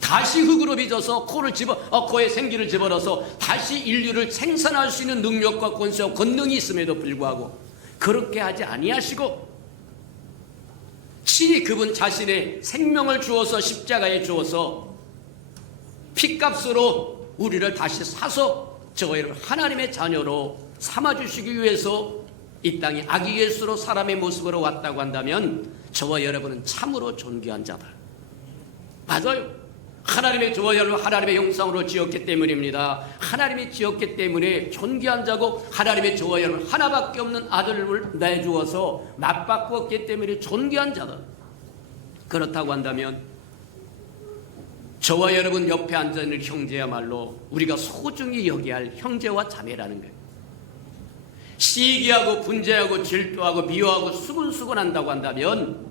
다시 흙으로 빚어서 코에 생기를 집어넣어서 다시 인류를 생산할 수 있는 능력과 권세와 권능이 있음에도 불구하고 그렇게 하지 아니하시고 친히 그분 자신의 생명을 주어서 십자가에 주어서 핏값으로 우리를 다시 사서 저와 여러분 하나님의 자녀로 삼아주시기 위해서 이 땅에 아기 예수로 사람의 모습으로 왔다고 한다면 저와 여러분은 참으로 존귀한 자다. 맞아요. 하나님의 저와 여러분 하나님의 형상으로 지었기 때문입니다. 하나님이 지었기 때문에 존귀한 자고, 하나님의 저와 여러분 하나밖에 없는 아들을 내주어서 맞바꾸었기 때문에 존귀한 자다. 그렇다고 한다면 저와 여러분 옆에 앉아있는 형제야말로 우리가 소중히 여겨야 할 형제와 자매라는 거예요. 시기하고 분재하고 질투하고 미워하고 수근수근한다고 한다면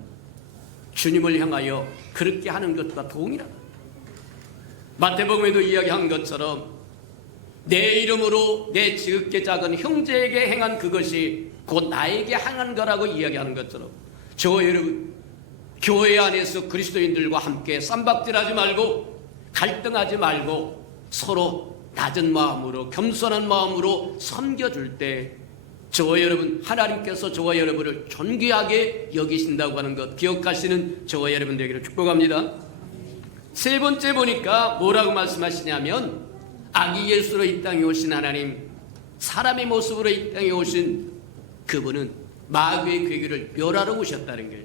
주님을 향하여 그렇게 하는 것과 동일하다. 마태복음에도 이야기한 것처럼 내 이름으로 내 지극게 작은 형제에게 행한 그것이 곧 나에게 행한 거라고 이야기하는 것처럼 저와 여러분 교회 안에서 그리스도인들과 함께 쌈박질하지 말고 갈등하지 말고 서로 낮은 마음으로 겸손한 마음으로 섬겨줄 때 저와 여러분 하나님께서 저와 여러분을 존귀하게 여기신다고 하는 것 기억하시는 저와 여러분 되기를 축복합니다. 세 번째 보니까 뭐라고 말씀하시냐면 아기 예수로 이 땅에 오신 하나님, 사람의 모습으로 이 땅에 오신 그분은 마귀의 괴기를 멸하러 오셨다는 거예요.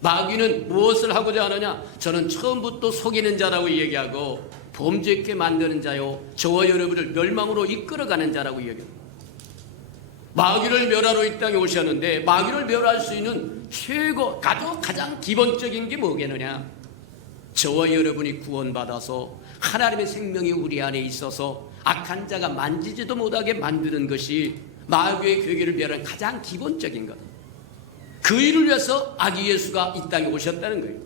마귀는 무엇을 하고자 하느냐? 저는 처음부터 속이는 자라고 얘기하고 범죄케 만드는 자요, 저와 여러분을 멸망으로 이끌어가는 자라고 얘기합니다. 마귀를 멸하러 이 땅에 오셨는데 마귀를 멸할 수 있는 가장 기본적인 게 뭐겠느냐? 저와 여러분이 구원받아서 하나님의 생명이 우리 안에 있어서 악한 자가 만지지도 못하게 만드는 것이 마귀의 괴계를 멸하는 가장 기본적인 것. 그 일을 위해서 아기 예수가 이 땅에 오셨다는 거예요.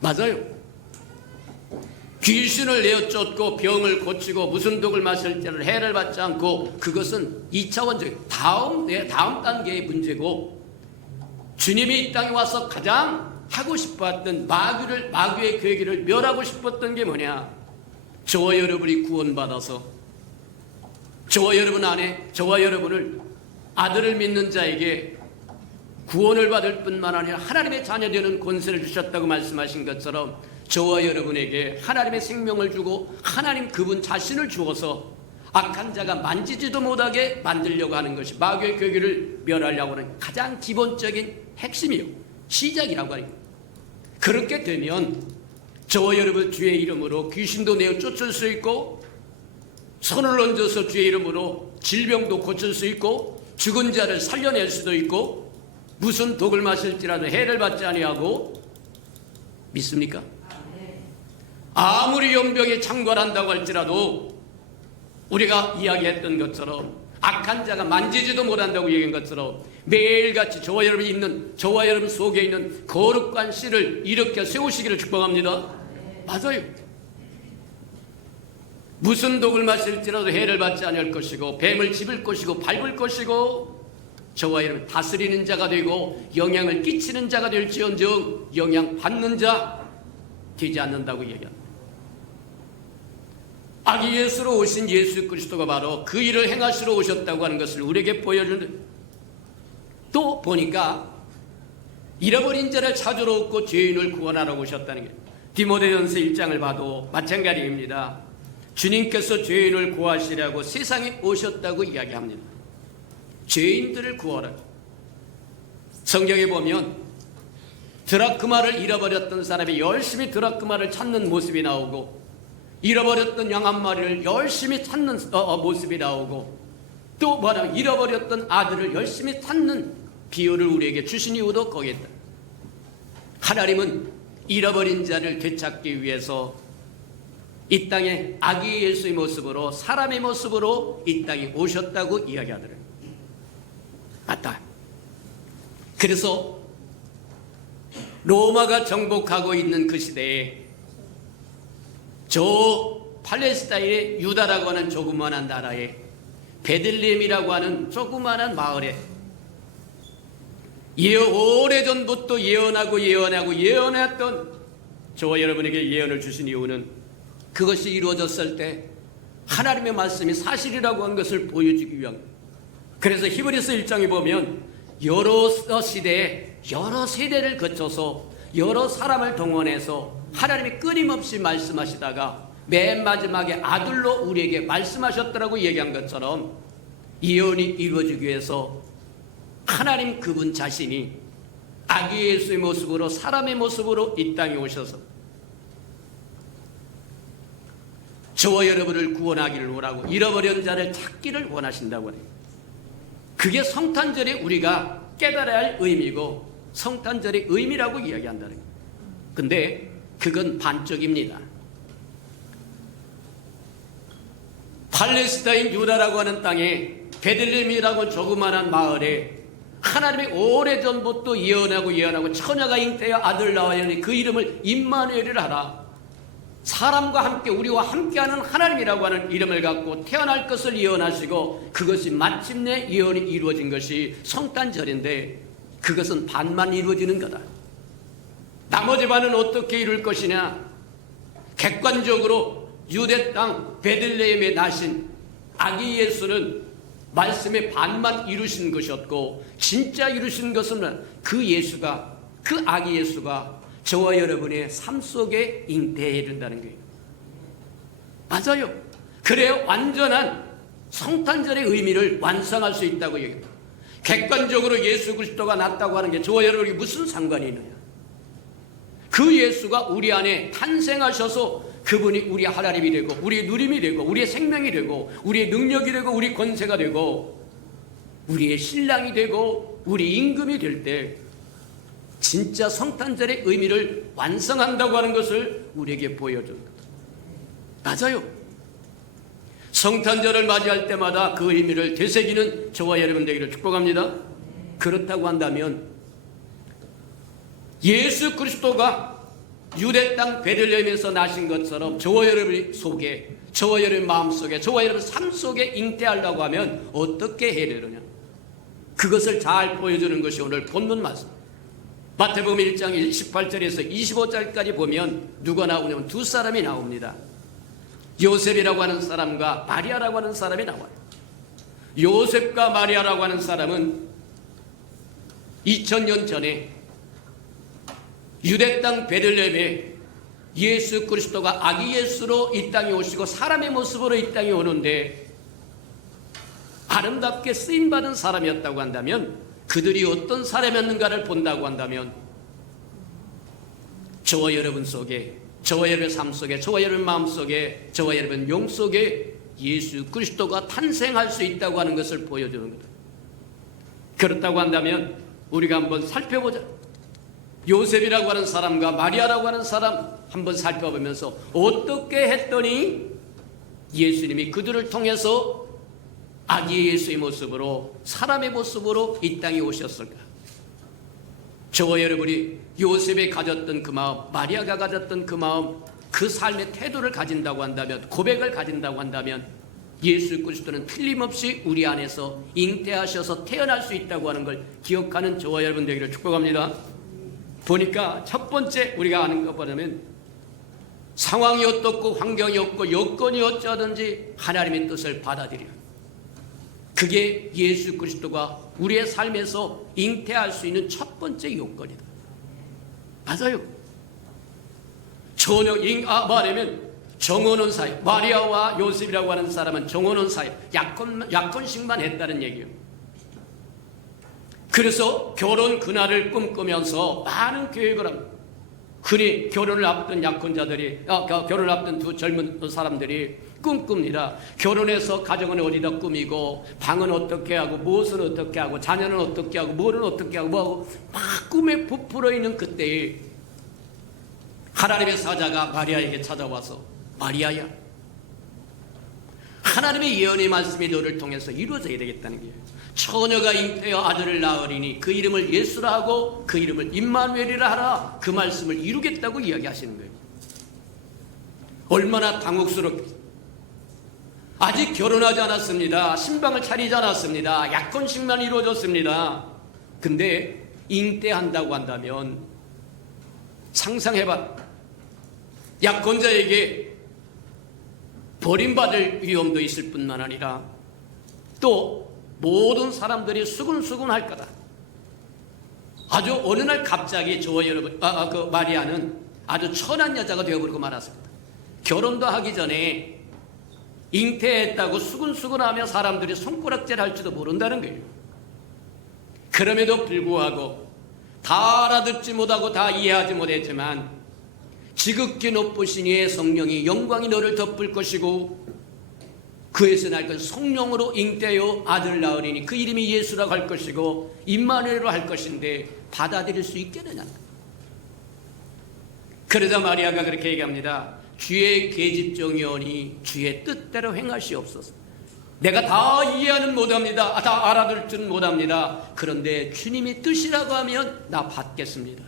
맞아요. 귀신을 내어 쫓고 병을 고치고 무슨 독을 마실 때를 해를 받지 않고, 그것은 2차원적 다음 단계의 문제고, 주님이 이 땅에 와서 가장 하고 싶었던 마귀의 괴기를 멸하고 싶었던 게 뭐냐? 저와 여러분이 구원받아서 저와 여러분 안에 저와 여러분을 아들을 믿는 자에게 구원을 받을 뿐만 아니라 하나님의 자녀 되는 권세를 주셨다고 말씀하신 것처럼 저와 여러분에게 하나님의 생명을 주고 하나님 그분 자신을 주어서 악한 자가 만지지도 못하게 만들려고 하는 것이 마귀의 괴기를 멸하려고 하는 가장 기본적인 핵심이요, 시작이라고 하는 거예요. 그렇게 되면 저와 여러분 주의 이름으로 귀신도 내어 쫓을 수 있고, 손을 얹어서 주의 이름으로 질병도 고칠 수 있고, 죽은 자를 살려낼 수도 있고, 무슨 독을 마실지라도 해를 받지 아니하고, 믿습니까? 아무리 연병이 창궐한다고 할지라도 우리가 이야기했던 것처럼 악한 자가 만지지도 못한다고 얘기한 것처럼 매일같이 저와 여러분 속에 있는 거룩한 씨를 일으켜 세우시기를 축복합니다. 맞아요. 무슨 독을 마실지라도 해를 받지 않을 것이고, 뱀을 집을 것이고 밟을 것이고, 저와 여러분 다스리는 자가 되고 영향을 끼치는 자가 될지언정 영향받는 자 되지 않는다고 얘기합니다. 아기 예수로 오신 예수 그리스도가 바로 그 일을 행하시러 오셨다고 하는 것을 우리에게 보여주는데, 또 보니까 잃어버린 자를 찾으러 오고 죄인을 구원하러 오셨다는 게, 디모데전서 1장을 봐도 마찬가지입니다. 주님께서 죄인을 구하시려고 세상에 오셨다고 이야기합니다. 죄인들을 구하라. 성경에 보면 드라크마를 잃어버렸던 사람이 열심히 드라크마를 찾는 모습이 나오고, 잃어버렸던 양 한 마리를 열심히 찾는 모습이 나오고, 또 뭐냐면 잃어버렸던 아들을 열심히 찾는 비유를 우리에게 주신 이유도 거기에 있다. 하나님은 잃어버린 자를 되찾기 위해서 이 땅에 아기 예수의 모습으로, 사람의 모습으로 이 땅에 오셨다고 이야기하더래요. 맞다. 그래서 로마가 정복하고 있는 그 시대에 저 팔레스타인의 유다라고 하는 조그마한 나라에 베들레헴이라고 하는 조그마한 마을에 오래전부터 예언했던 저와 여러분에게 예언을 주신 이유는 그것이 이루어졌을 때 하나님의 말씀이 사실이라고 한 것을 보여주기 위한. 그래서 히브리서 1장에 보면 여러 시대에 여러 세대를 거쳐서 여러 사람을 동원해서 하나님이 끊임없이 말씀하시다가 맨 마지막에 아들로 우리에게 말씀하셨더라고 얘기한 것처럼 예언이 이루어지기 위해서 하나님 그분 자신이 아기 예수의 모습으로, 사람의 모습으로 이 땅에 오셔서 저와 여러분을 구원하기를 원하고 잃어버린 자를 찾기를 원하신다고 해요. 그게 성탄절에 우리가 깨달아야 할 의미고 성탄절의 의미라고 이야기한다는 거예요. 근데 그건 반쪽입니다. 팔레스타인 유다라고 하는 땅에 베들레헴이라고 조그마한 마을에 하나님이 오래전부터 예언하고 처녀가 잉태하여 아들 낳아야 하니 그 이름을 임마누엘이라 하라. 사람과 함께, 우리와 함께하는 하나님이라고 하는 이름을 갖고 태어날 것을 예언하시고 그것이 마침내 예언이 이루어진 것이 성탄절인데, 그것은 반만 이루어지는 거다. 나머지 반은 어떻게 이룰 것이냐? 객관적으로 유대 땅 베들레헴에 나신 아기 예수는 말씀의 반만 이루신 것이었고, 진짜 이루신 것은 그 예수가, 그 아기 예수가 저와 여러분의 삶 속에 잉태해야 된다는 거예요. 맞아요. 그래야 완전한 성탄절의 의미를 완성할 수 있다고 얘기합니다. 객관적으로 예수 그리스도가 낫다고 하는 게 저와 여러분이 무슨 상관이 있느냐? 그 예수가 우리 안에 탄생하셔서 그분이 우리 하나님이 되고, 우리의 누림이 되고, 우리의 생명이 되고, 우리의 능력이 되고, 우리 권세가 되고, 우리의 신랑이 되고, 우리 임금이 될 때 진짜 성탄절의 의미를 완성한다고 하는 것을 우리에게 보여줍니다. 맞아요. 성탄절을 맞이할 때마다 그 의미를 되새기는 저와 여러분 되기를 축복합니다. 그렇다고 한다면 예수 그리스도가 유대 땅 베들레헴에서 나신 것처럼 저와 여러분 속에, 저와 여러분 마음속에, 저와 여러분 삶 속에 잉태하려고 하면 어떻게 해야 되느냐? 그것을 잘 보여주는 것이 오늘 본문 말씀. 마태복음 1장 18절에서 25절까지 보면 누가 나오냐면 두 사람이 나옵니다. 요셉이라고 하는 사람과 마리아라고 하는 사람이 나와요. 요셉과 마리아라고 하는 사람은 2000년 전에 유대 땅 베들레헴에 예수 그리스도가 아기 예수로 이 땅에 오시고 사람의 모습으로 이 땅에 오는데 아름답게 쓰임받은 사람이었다고 한다면, 그들이 어떤 사람이었는가를 본다고 한다면 저와 여러분 속에, 저와 여러분 삶 속에, 저와 여러분 마음 속에, 저와 여러분 영 속에 예수 그리스도가 탄생할 수 있다고 하는 것을 보여주는 거다. 그렇다고 한다면 우리가 한번 살펴보자. 요셉이라고 하는 사람과 마리아라고 하는 사람 한번 살펴보면서 어떻게 했더니 예수님이 그들을 통해서 아기 예수의 모습으로, 사람의 모습으로 이 땅에 오셨을까? 저와 여러분이 요셉이 가졌던 그 마음, 마리아가 가졌던 그 마음, 그 삶의 태도를 가진다고 한다면, 고백을 가진다고 한다면 예수 그리스도는 틀림없이 우리 안에서 잉태하셔서 태어날 수 있다고 하는 걸 기억하는 저와 여러분 되기를 축복합니다. 보니까 첫 번째 우리가 아는 것 보자면 상황이 어떻고 환경이 없고 여건이 어쩌든지 하나님의 뜻을 받아들여. 그게 예수 그리스도가 우리의 삶에서 잉태할 수 있는 첫 번째 요건이다. 맞아요. 전혀 말하면 정혼은 사역. 마리아와 요셉이라고 하는 사람은 정혼은 사역. 약혼식만 했다는 얘기예요. 그래서 결혼 그날을 꿈꾸면서 많은 계획을 합니다. 흔히 결혼을 앞둔 약혼자들이, 결혼을 앞둔 두 젊은 사람들이 꿈꿉니다. 결혼해서 가정은 어디다 꾸미고, 방은 어떻게 하고, 무엇은 어떻게 하고, 자녀는 어떻게 하고, 뭐는 어떻게 하고, 뭐하고, 막 꿈에 부풀어 있는 그때에 하나님의 사자가 마리아에게 찾아와서, 마리아야, 하나님의 예언의 말씀이 너를 통해서 이루어져야 되겠다는 거예요. 처녀가 잉태하여 아들을 낳으리니 그 이름을 예수라 하고 그 이름을 임마누엘이라 하라. 그 말씀을 이루겠다고 이야기하시는 거예요. 얼마나 당혹스럽게. 아직 결혼하지 않았습니다. 신방을 차리지 않았습니다. 약혼식만 이루어졌습니다. 근데 잉태한다고 한다면 상상해봐. 약혼자에게 버림받을 위험도 있을 뿐만 아니라 또 모든 사람들이 수근수근 할 거다. 아주 어느 날 갑자기 저와 여러분, 그 마리아는 아주 천한 여자가 되어버리고 말았습니다. 결혼도 하기 전에 잉태했다고 수근수근하며 사람들이 손가락질 할지도 모른다는 거예요. 그럼에도 불구하고 다 알아듣지 못하고 다 이해하지 못했지만 지극히 높으신 이의 성령이 영광이 너를 덮을 것이고 그에서 날 것 성령으로 잉태하여 아들을 낳으리니 그 이름이 예수라고 할 것이고 임마누엘로 할 것인데 받아들일 수 있겠느냐. 그러자 마리아가 그렇게 얘기합니다. 주의 계집종이오니 주의 뜻대로 행하시옵소서. 내가 다 이해하는 못합니다. 다 알아들 줄 못합니다. 그런데 주님이 뜻이라고 하면 나 받겠습니다.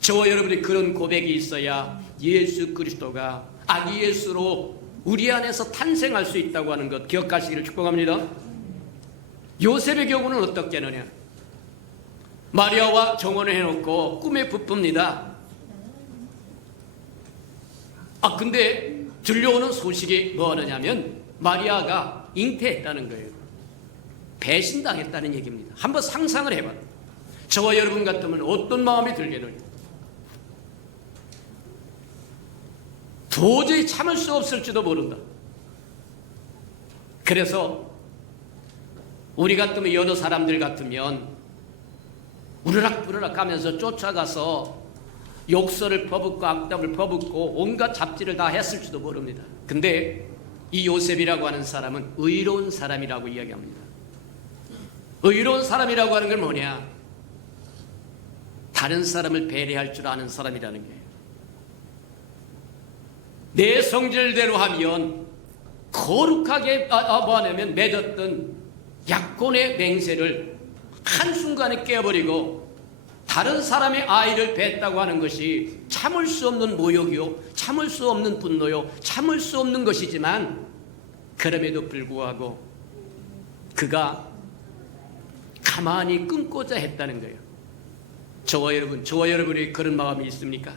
저와 여러분이 그런 고백이 있어야 예수 그리스도가 아기 예수로 우리 안에서 탄생할 수 있다고 하는 것 기억하시기를 축복합니다. 요셉의 경우는 어떻게 하느냐. 마리아와 정혼을 해놓고 꿈에 부쁩니다. 근데 들려오는 소식이 뭐 하느냐면 마리아가 잉태했다는 거예요. 배신당했다는 얘기입니다. 한번 상상을 해봐요. 저와 여러분 같으면 어떤 마음이 들겠느냐. 도저히 참을 수 없을지도 모른다. 그래서 우리 같으면 여러 사람들 같으면 우르락부르락 하면서 쫓아가서 욕설을 퍼붓고 악담을 퍼붓고 온갖 잡지를 다 했을지도 모릅니다. 근데 이 요셉이라고 하는 사람은 의로운 사람이라고 이야기합니다. 의로운 사람이라고 하는 건 뭐냐? 다른 사람을 배려할 줄 아는 사람이라는 거예요. 내 성질대로 하면 거룩하게 뭐하냐면 맺었던 약혼의 맹세를 한순간에 깨버리고 다른 사람의 아이를 뱄다고 하는 것이 참을 수 없는 모욕이요, 참을 수 없는 분노요, 참을 수 없는 것이지만 그럼에도 불구하고 그가 가만히 끊고자 했다는 거예요. 저와 여러분이 그런 마음이 있습니까?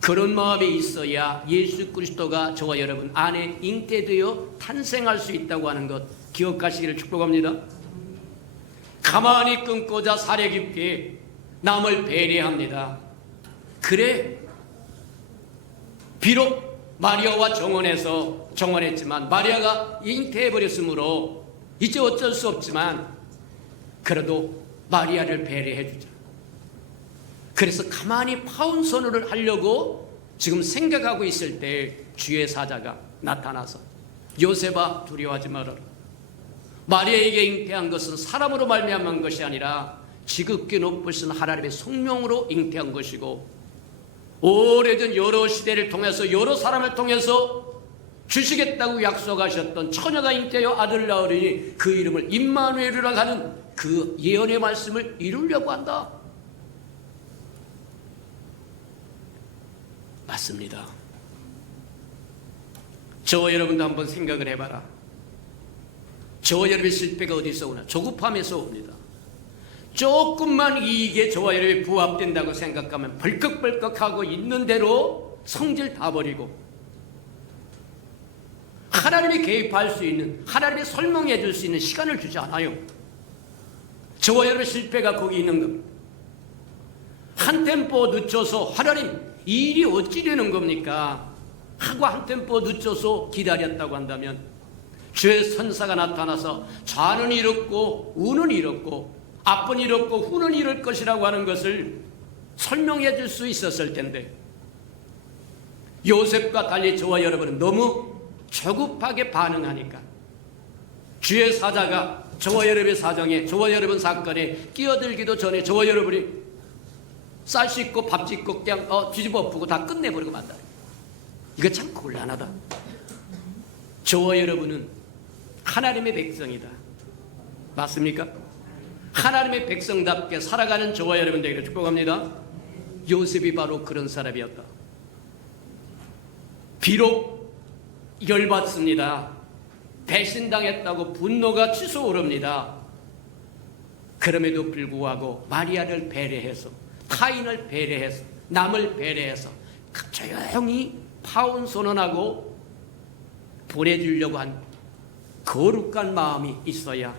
그런 마음이 있어야 예수 그리스도가 저와 여러분 안에 잉태되어 탄생할 수 있다고 하는 것 기억하시기를 축복합니다. 가만히 끊고자 사려 깊게 남을 배려합니다. 그래, 비록 마리아와 정혼했지만 마리아가 잉태해버렸으므로 이제 어쩔 수 없지만 그래도 마리아를 배려해주자. 그래서 가만히 파혼선언을 하려고 지금 생각하고 있을 때 주의 사자가 나타나서 요셉아 두려워하지 말아라. 마리아에게 잉태한 것은 사람으로 말미암은 것이 아니라 지극히 높으신 하나님의 성령으로 잉태한 것이고 오래전 여러 시대를 통해서 여러 사람을 통해서 주시겠다고 약속하셨던 처녀가 잉태하여 아들을 낳으리니 그 이름을 임마누엘이라 하는 그 예언의 말씀을 이루려고 한다. 맞습니다. 저와 여러분도 한번 생각을 해봐라. 저와 여러분의 실패가 어디서 오나? 조급함에서 옵니다. 조금만 이익에 저와 여러분이 부합된다고 생각하면 벌컥벌컥하고 있는 대로 성질 다 버리고 하나님이 개입할 수 있는, 하나님이 설명해 줄 수 있는 시간을 주지 않아요. 저와 여러분 실패가 거기 있는 겁니다. 한 템포 늦춰서 하나님 이 일이 어찌 되는 겁니까? 하고 한 템포 늦춰서 기다렸다고 한다면 주의 선사가 나타나서 좌는 이렇고 우는 이렇고 앞은 이렇고 후는 이럴 것이라고 하는 것을 설명해 줄 수 있었을 텐데 요셉과 달리 저와 여러분은 너무 조급하게 반응하니까 주의 사자가 저와 여러분의 사정에, 저와 여러분 사건에 끼어들기도 전에 저와 여러분이 쌀 씻고 밥 짓고 그냥 뒤집어 엎고 다 끝내버리고 만다. 이거 참 곤란하다. 저와 여러분은 하나님의 백성이다. 맞습니까? 하나님의 백성답게 살아가는 저와 여러분 되기를 축복합니다. 요셉이 바로 그런 사람이었다. 비록 열받습니다. 배신당했다고 분노가 치솟으릅니다. 그럼에도 불구하고 마리아를 배려해서, 타인을 배려해서, 남을 배려해서 조용히 파혼 선언하고 보내주려고 한 거룩한 마음이 있어야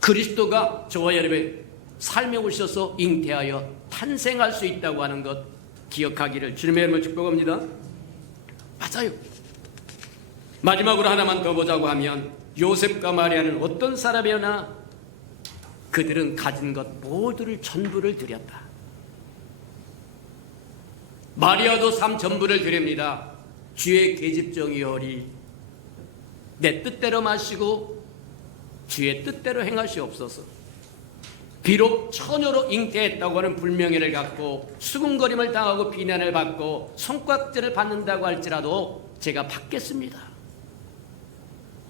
그리스도가 저와 여러분의 삶에 오셔서 잉태하여 탄생할 수 있다고 하는 것 기억하기를 주님의 이름으로 축복합니다. 맞아요. 마지막으로 하나만 더 보자고 하면 요셉과 마리아는 어떤 사람이었나? 그들은 가진 것 모두를 전부를 드렸다. 마리아도 삶 전부를 드립니다. 주의 계집종이오리 내 뜻대로 마시고 주의 뜻대로 행하시옵소서. 비록 처녀로 잉태했다고 하는 불명예를 갖고 수군거림을 당하고 비난을 받고 손깍지를 받는다고 할지라도 제가 받겠습니다.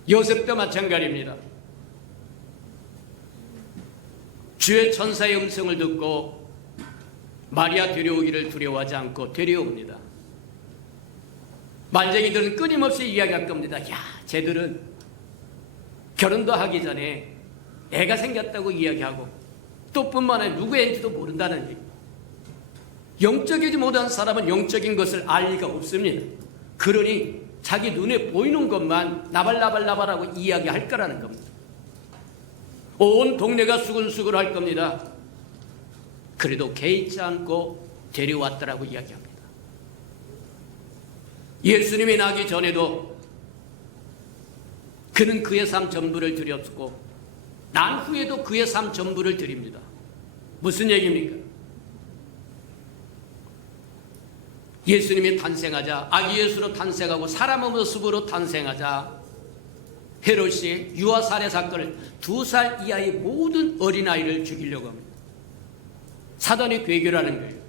요셉도 마찬가지입니다. 주의 천사의 음성을 듣고 마리아 데려오기를 두려워하지 않고 데려옵니다. 말쟁이들은 끊임없이 이야기할 겁니다. 야, 쟤들은 결혼도 하기 전에 애가 생겼다고 이야기하고 또 뿐만 아니라 누구 애인지도 모른다는 얘기. 영적이지 못한 사람은 영적인 것을 알 리가 없습니다. 그러니 자기 눈에 보이는 것만 나발나발나발하고 이야기할 거라는 겁니다. 온 동네가 수근수근 할 겁니다. 그래도 개의치 않고 데려왔더라고 이야기합니다. 예수님이 나기 전에도 그는 그의 삶 전부를 드렸고 난 후에도 그의 삶 전부를 드립니다. 무슨 얘기입니까? 예수님이 탄생하자, 아기 예수로 탄생하고 사람의 모습으로 탄생하자 헤롯이 유아 살해 사건을 2살 이하의 모든 어린아이를 죽이려고 합니다. 사단의 괴교라는 거예요.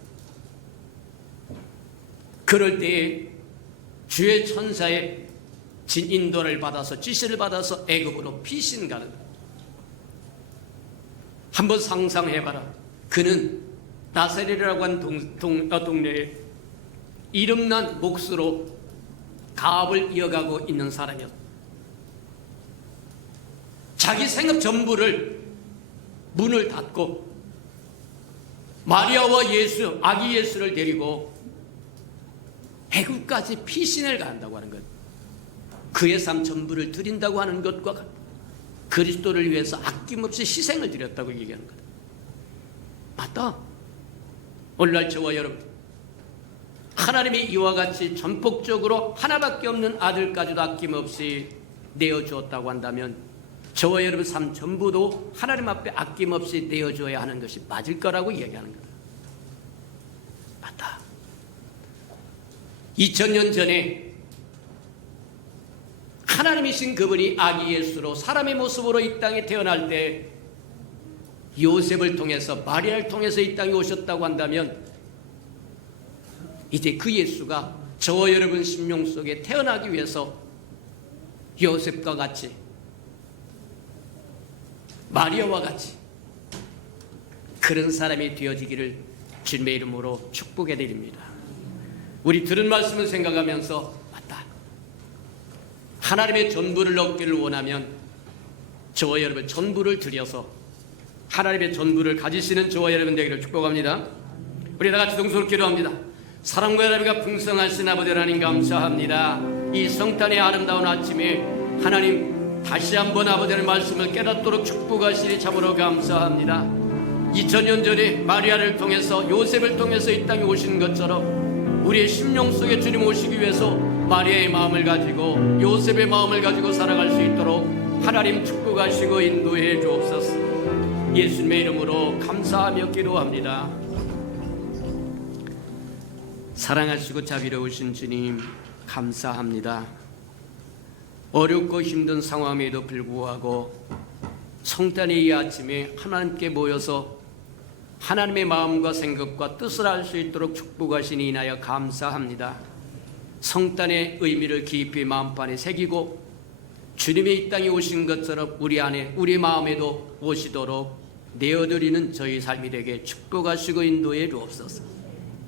그럴 때에 주의 천사의 진인도를 받아서 지시를 받아서 애굽으로 피신 가는 거예요. 한번 상상해봐라. 그는 나사렛이라고 한 동네에 이름난 몫으로 가업을 이어가고 있는 사람이었다. 자기 생업 전부를 문을 닫고 마리아와 예수, 아기 예수를 데리고 애굽까지 피신을 간다고 하는 것, 그의 삶 전부를 드린다고 하는 것과 그리스도를 위해서 아낌없이 희생을 드렸다고 얘기하는 것. 맞다. 오늘날 저와 여러분, 하나님이 이와 같이 전폭적으로 하나밖에 없는 아들까지도 아낌없이 내어주었다고 한다면 저와 여러분 삶 전부도 하나님 앞에 아낌없이 내어줘야 하는 것이 맞을 거라고 이야기하는 거다. 맞다. 2000년 전에 하나님이신 그분이 아기 예수로 사람의 모습으로 이 땅에 태어날 때 요셉을 통해서 마리아를 통해서 이 땅에 오셨다고 한다면 이제 그 예수가 저와 여러분 심령 속에 태어나기 위해서 요셉과 같이 마리아와 같이 그런 사람이 되어지기를 주님의 이름으로 축복해 드립니다. 우리 들은 말씀을 생각하면서 맞다. 하나님의 전부를 얻기를 원하면 저와 여러분 전부를 드려서 하나님의 전부를 가지시는 저와 여러분 되기를 축복합니다. 우리 다 같이 동서로 기도합니다. 사랑과 연합이가 풍성하신 아버지 하나님 감사합니다. 이 성탄의 아름다운 아침에 하나님 다시 한번 아버지의 말씀을 깨닫도록 축복하시니 참으로 감사합니다. 2000년 전에 마리아를 통해서 요셉을 통해서 이 땅에 오신 것처럼 우리의 심령 속에 주님 오시기 위해서 마리아의 마음을 가지고 요셉의 마음을 가지고 살아갈 수 있도록 하나님 축복하시고 인도해 주옵소서. 예수님의 이름으로 감사하며 기도합니다. 사랑하시고 자비로우신 주님 감사합니다. 어렵고 힘든 상황에도 불구하고 성탄의 이 아침에 하나님께 모여서 하나님의 마음과 생각과 뜻을 알 수 있도록 축복하시니 인하여 감사합니다. 성탄의 의미를 깊이 마음판에 새기고 주님의 이 땅에 오신 것처럼 우리 안에 우리 마음에도 오시도록 내어드리는 저희 삶이 되게 축복하시고 인도해 주옵소서.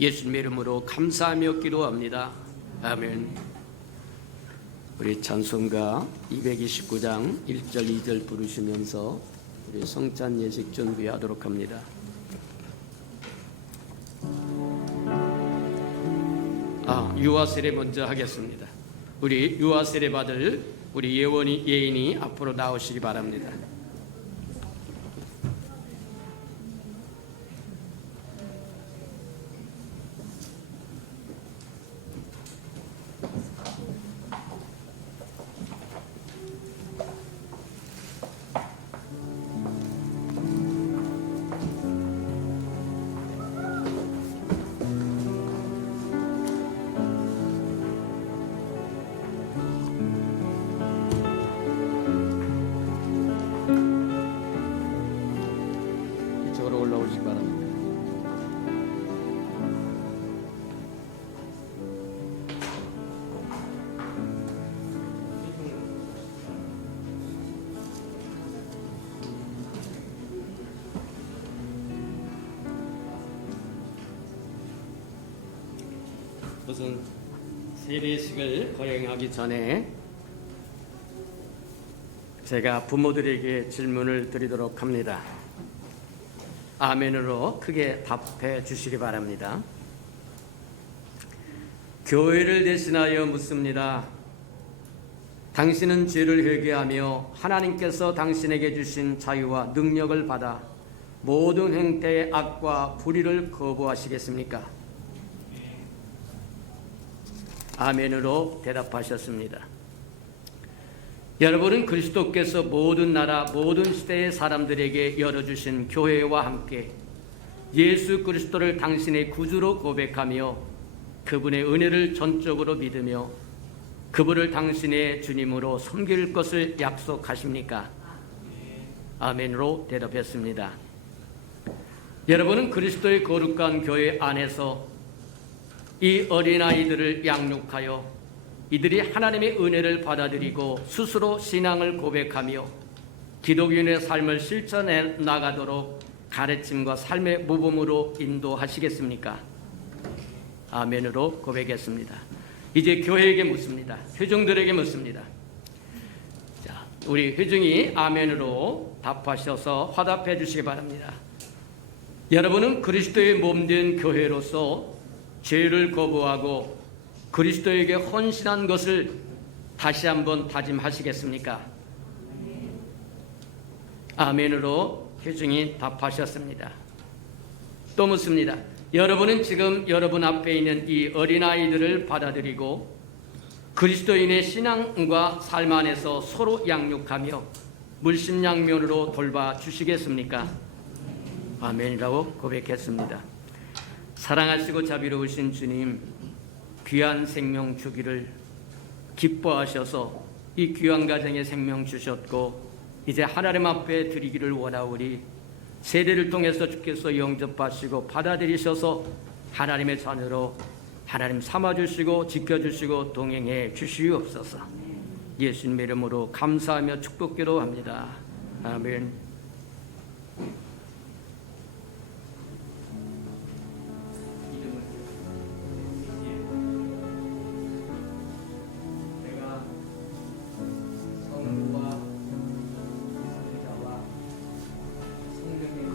예수님의 이름으로 감사하며 기도합니다. 아멘. 우리 찬송가 229장 1절 2절 부르시면서 우리 성찬 예식 준비하도록 합니다. 유아 세례 먼저 하겠습니다. 우리 유아 세례 받을 우리 예인이 앞으로 나오시기 바랍니다. 이쪽으로 올라오시기 바랍니다. 우선 세례식을 거행하기 전에 제가 부모들에게 질문을 드리도록 합니다. 아멘으로 크게 답해 주시기 바랍니다. 교회를 대신하여 묻습니다. 당신은 죄를 회개하며 하나님께서 당신에게 주신 자유와 능력을 받아 모든 행태의 악과 불의를 거부하시겠습니까? 아멘으로 대답하셨습니다. 여러분은 그리스도께서 모든 나라 모든 시대의 사람들에게 열어주신 교회와 함께 예수 그리스도를 당신의 구주로 고백하며 그분의 은혜를 전적으로 믿으며 그분을 당신의 주님으로 섬길 것을 약속하십니까? 아멘으로 대답했습니다. 여러분은 그리스도의 거룩한 교회 안에서 이 어린아이들을 양육하여 이들이 하나님의 은혜를 받아들이고 스스로 신앙을 고백하며 기독인의 삶을 실천해 나가도록 가르침과 삶의 모범으로 인도하시겠습니까? 아멘으로 고백했습니다. 이제 교회에게 묻습니다. 회중들에게 묻습니다. 자, 우리 회중이 아멘으로 답하셔서 화답해 주시기 바랍니다. 여러분은 그리스도의 몸된 교회로서 죄를 거부하고 그리스도에게 헌신한 것을 다시 한번 다짐하시겠습니까? 아멘으로 회중이 답하셨습니다. 또 묻습니다. 여러분은 지금 여러분 앞에 있는 이 어린아이들을 받아들이고 그리스도인의 신앙과 삶 안에서 서로 양육하며 물심양면으로 돌봐주시겠습니까? 아멘이라고 고백했습니다. 사랑하시고 자비로우신 주님, 귀한 생명 주기를 기뻐하셔서 이 귀한 가정에 생명 주셨고 이제 하나님 앞에 드리기를 원하오니 세례를 통해서 주께서 영접하시고 받아들이셔서 하나님의 자녀로 하나님 삼아주시고 지켜주시고 동행해 주시옵소서. 예수님의 이름으로 감사하며 축복기도 합니다. 아멘. 성부와 성자와 성령의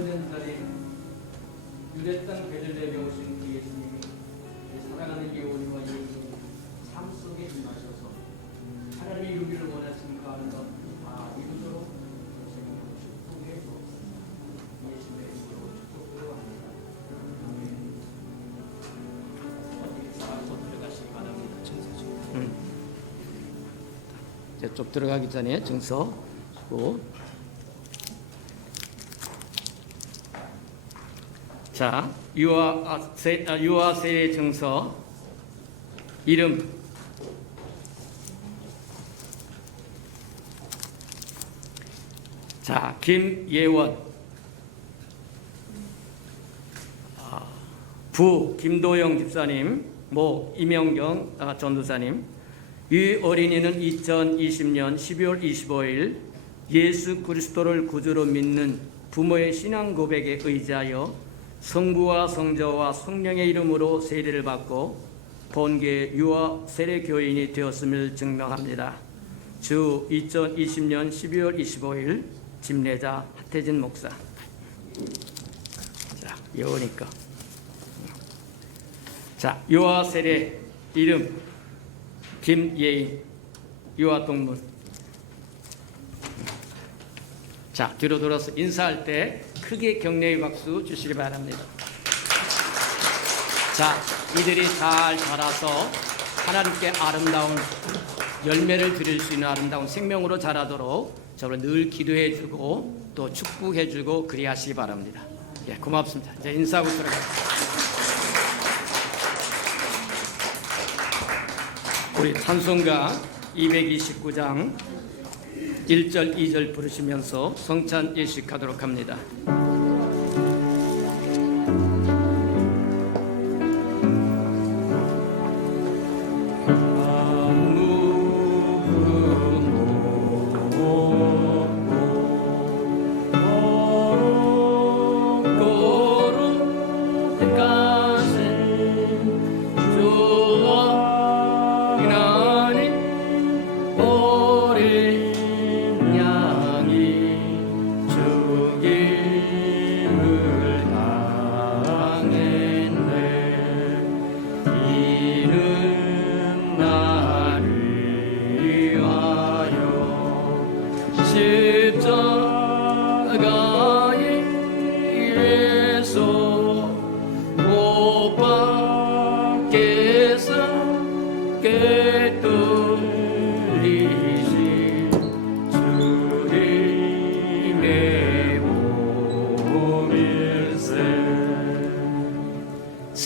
단련된 자리 유대 땅 베들레헴에 오신 그 예수님이 사랑하는 예원이와 예수님이 삶 속에 임하셔서 하나님의 이루기를 원하신 그 아름다운 다 이루도록 생명을 축복해 주옵소서. 예수님의 이름으로 축복드려갑니다. 아멘. 어떻게 살아서 들어가시기 바랍니다. 증서 좀. 쪽 들어가기 전에 증서 주고. 자, 유아 세례 증서 이름 자, 김예원, 부 김도영 집사님, 모 이명경 전도사님. 이 어린이는 2020년 12월 25일 예수 그리스도를 구주로 믿는 부모의 신앙 고백에 의지하여 성부와 성자와 성령의 이름으로 세례를 받고 본계 유아 세례 교인이 되었음을 증명합니다. 주 2020년 12월 25일 집례자 하태진 목사. 자, 여우니까. 자, 유아 세례 이름 김예인, 유아 동문. 자, 뒤로 돌아서 인사할 때 크게 격려의 박수 주시기 바랍니다. 자, 이들이 잘 자라서 하나님께 아름다운 열매를 드릴 수 있는 아름다운 생명으로 자라도록 저를 늘 기도해주고 또 축복해주고 그리하시기 바랍니다. 예, 고맙습니다. 이제 인사하고 들어가겠습니다. 우리 찬송가 229장 1절 2절 부르시면서 성찬 예식하도록 합니다.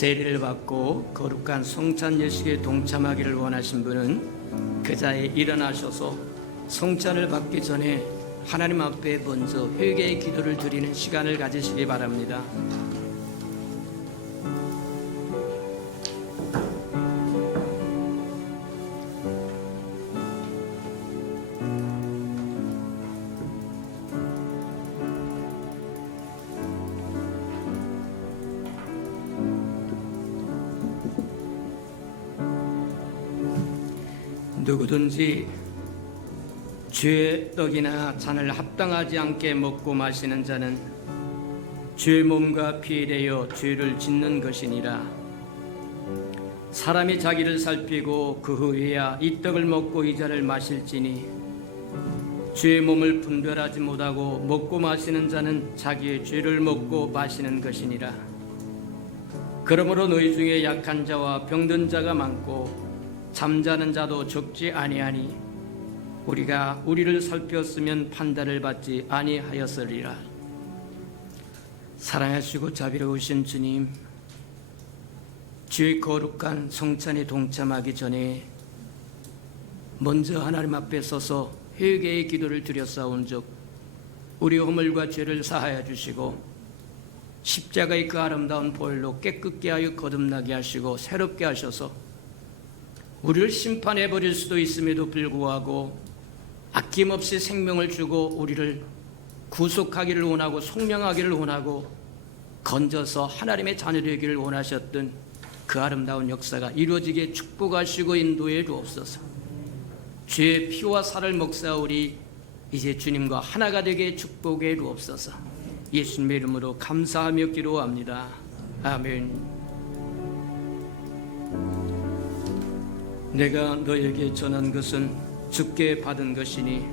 세례를 받고 거룩한 성찬 예식에 동참하기를 원하신 분은 그 자리에 일어나셔서 성찬을 받기 전에 하나님 앞에 먼저 회개의 기도를 드리는 시간을 가지시기 바랍니다. 누구든지 주의 떡이나 잔을 합당하지 않게 먹고 마시는 자는 주의 몸과 피에 대여 죄를 짓는 것이니라. 사람이 자기를 살피고 그 후에야 이 떡을 먹고 이 잔을 마실지니 주의 몸을 분별하지 못하고 먹고 마시는 자는 자기의 죄를 먹고 마시는 것이니라. 그러므로 너희 중에 약한 자와 병든 자가 많고 잠자는 자도 적지 아니하니 우리가 우리를 살폈으면 판단을 받지 아니하였으리라. 사랑하시고 자비로우신 주님, 주의 거룩한 성찬에 동참하기 전에 먼저 하나님 앞에 서서 회개의 기도를 드렸사온즉 우리 허물과 죄를 사하여 주시고 십자가의 그 아름다운 보혈로 깨끗게 하여 거듭나게 하시고 새롭게 하셔서 우리를 심판해버릴 수도 있음에도 불구하고 아낌없이 생명을 주고 우리를 구속하기를 원하고 속량하기를 원하고 건져서 하나님의 자녀 되기를 원하셨던 그 아름다운 역사가 이루어지게 축복하시고 인도해 주옵소서. 주의 피와 살을 먹사오리 이제 주님과 하나가 되게 축복해 주옵소서. 예수님의 이름으로 감사하며 기도합니다. 아멘. 내가 너에게 전한 것은 주께 받은 것이니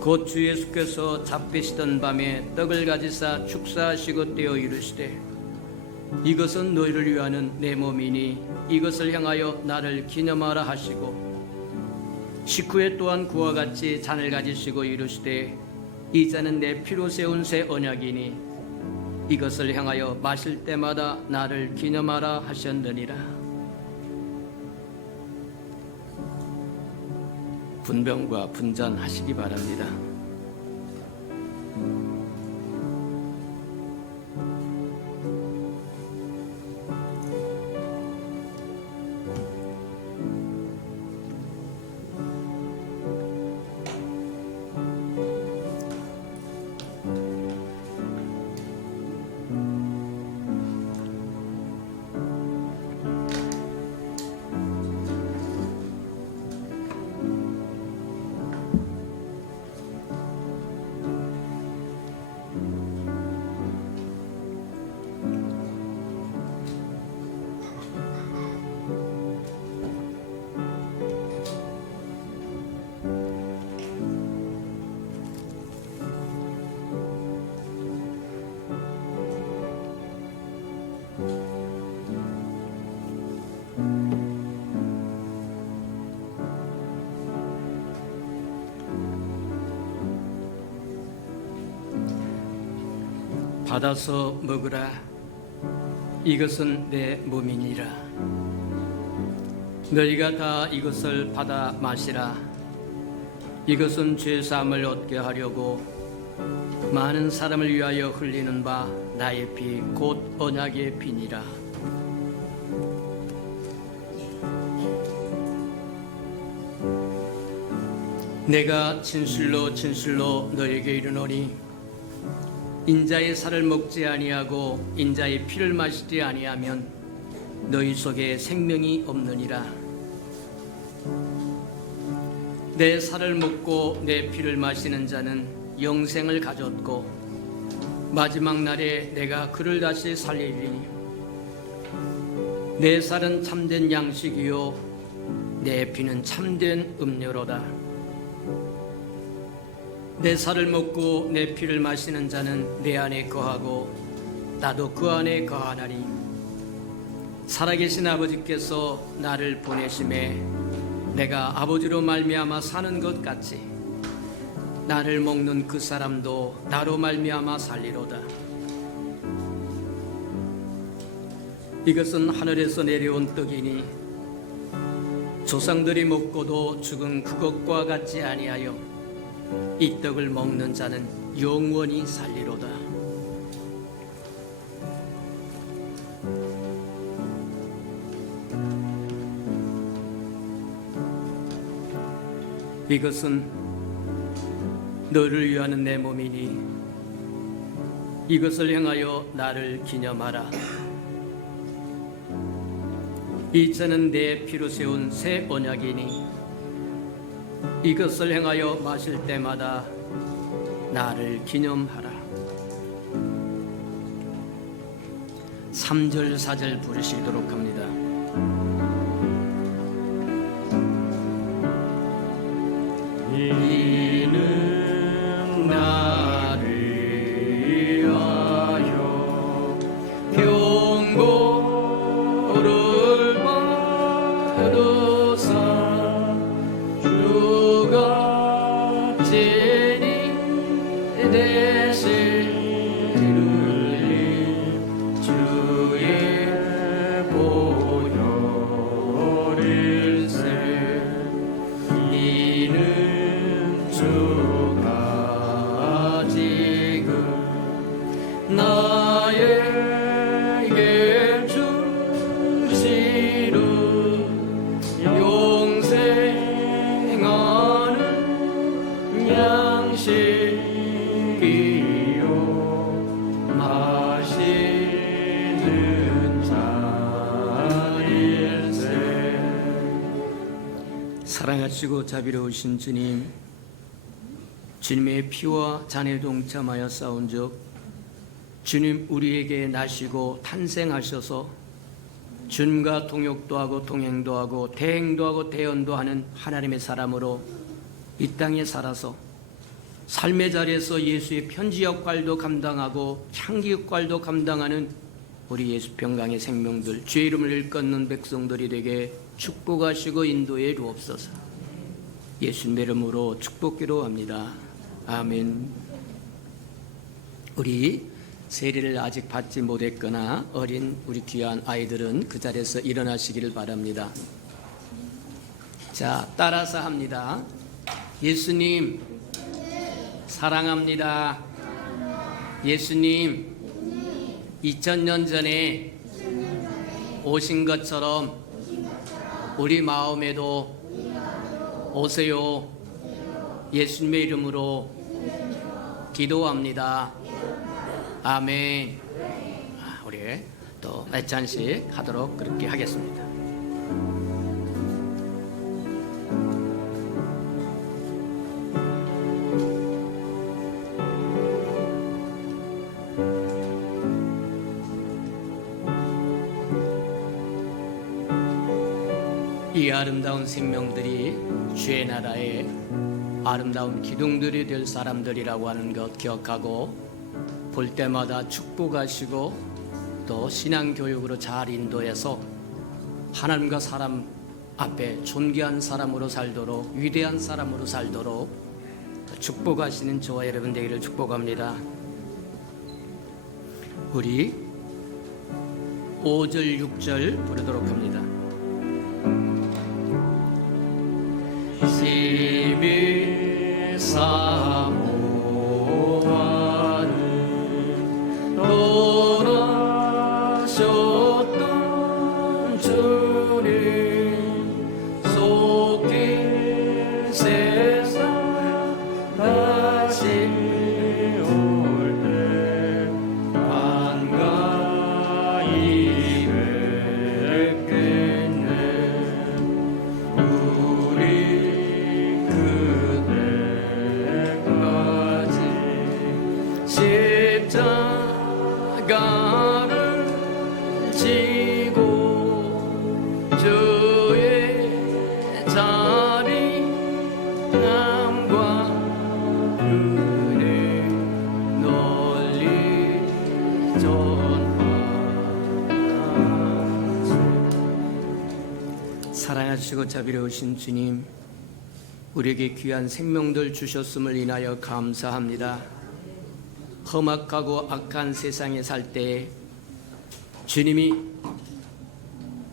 곧 주 예수께서 잡히시던 밤에 떡을 가지사 축사하시고 떼어 이르시되 이것은 너희를 위하는 내 몸이니 이것을 향하여 나를 기념하라 하시고 식후에 또한 그와 같이 잔을 가지시고 이르시되 이 잔은 내 피로 세운 새 언약이니 이것을 향하여 마실 때마다 나를 기념하라 하셨느니라. 분병과 분잔하시기 바랍니다. 받아서 먹으라. 이것은 내 몸이니라. 너희가 다 이것을 받아 마시라. 이것은 죄 사함을 얻게 하려고 많은 사람을 위하여 흘리는 바 나의 피 곧 언약의 피니라. 내가 진실로 진실로 너에게 이르노니 인자의 살을 먹지 아니하고 인자의 피를 마시지 아니하면 너희 속에 생명이 없느니라. 내 살을 먹고 내 피를 마시는 자는 영생을 가졌고 마지막 날에 내가 그를 다시 살리리니 내 살은 참된 양식이요 내 피는 참된 음료로다. 내 살을 먹고 내 피를 마시는 자는 내 안에 거하고 나도 그 안에 거하나니 살아계신 아버지께서 나를 보내심에 내가 아버지로 말미암아 사는 것 같이 나를 먹는 그 사람도 나로 말미암아 살리로다. 이것은 하늘에서 내려온 떡이니 조상들이 먹고도 죽은 그것과 같지 아니하여 이 떡을 먹는 자는 영원히 살리로다. 이것은 너를 위하는 내 몸이니 이것을 행하여 나를 기념하라. 이 잔은 내 피로 세운 새 언약이니 이것을 행하여 마실 때마다 나를 기념하라. 3절 4절 부르시도록 합니다. 이는 나를 위하여 경고를 받으사 주가 진이 되시리니 주의 보혈일세 이는 주가 지금 나에게 주시는 영생하는 양식이요 마시는 잔일세. 사랑하시고 자비로우신 주님, 주님의 피와 잔에 동참하여 싸운 적 주님 우리에게 나시고 탄생하셔서 주님과 동역도 하고 동행도 하고 대행도 하고 대언도 하는 하나님의 사람으로 이 땅에 살아서 삶의 자리에서 예수의 편지 역할도 감당하고 향기 역할도 감당하는 우리 예수 평강의 생명들, 주의 이름을 일컫는 백성들이 되게 축복하시고 인도해 주옵소서. 예수님의 이름으로 축복기로 합니다. 아멘. 우리 세례를 아직 받지 못했거나 어린 우리 귀한 아이들은 그 자리에서 일어나시기를 바랍니다. 자, 따라서 합니다. 예수님 사랑합니다. 예수님 2000년 전에 오신 것처럼 우리 마음에도 오세요. 예수님의 이름으로 기도합니다. 아멘. 우리 또 몇 잔씩 하도록 그렇게 하겠습니다. 이 아름다운 생명들이 주의 나라의 아름다운 기둥들이 될 사람들이라고 하는 것 기억하고 볼 때마다 축복하시고 또 신앙교육으로 잘 인도해서 하나님과 사람 앞에 존귀한 사람으로 살도록 위대한 사람으로 살도록 축복하시는 저와 여러분 되기를 축복합니다. 우리 5절 6절 부르도록 합니다. 심히 사모하는 돌아오셨던 주님 속히 세상 다시 올 때 반가이 뵙겠네. 십자가를 지고 주의 자비 남과 은혜 널리 전하세. 사랑하시고 자비로우신 주님, 우리에게 귀한 생명들 주셨음을 인하여 감사합니다. 험악하고 악한 세상에 살 때 주님이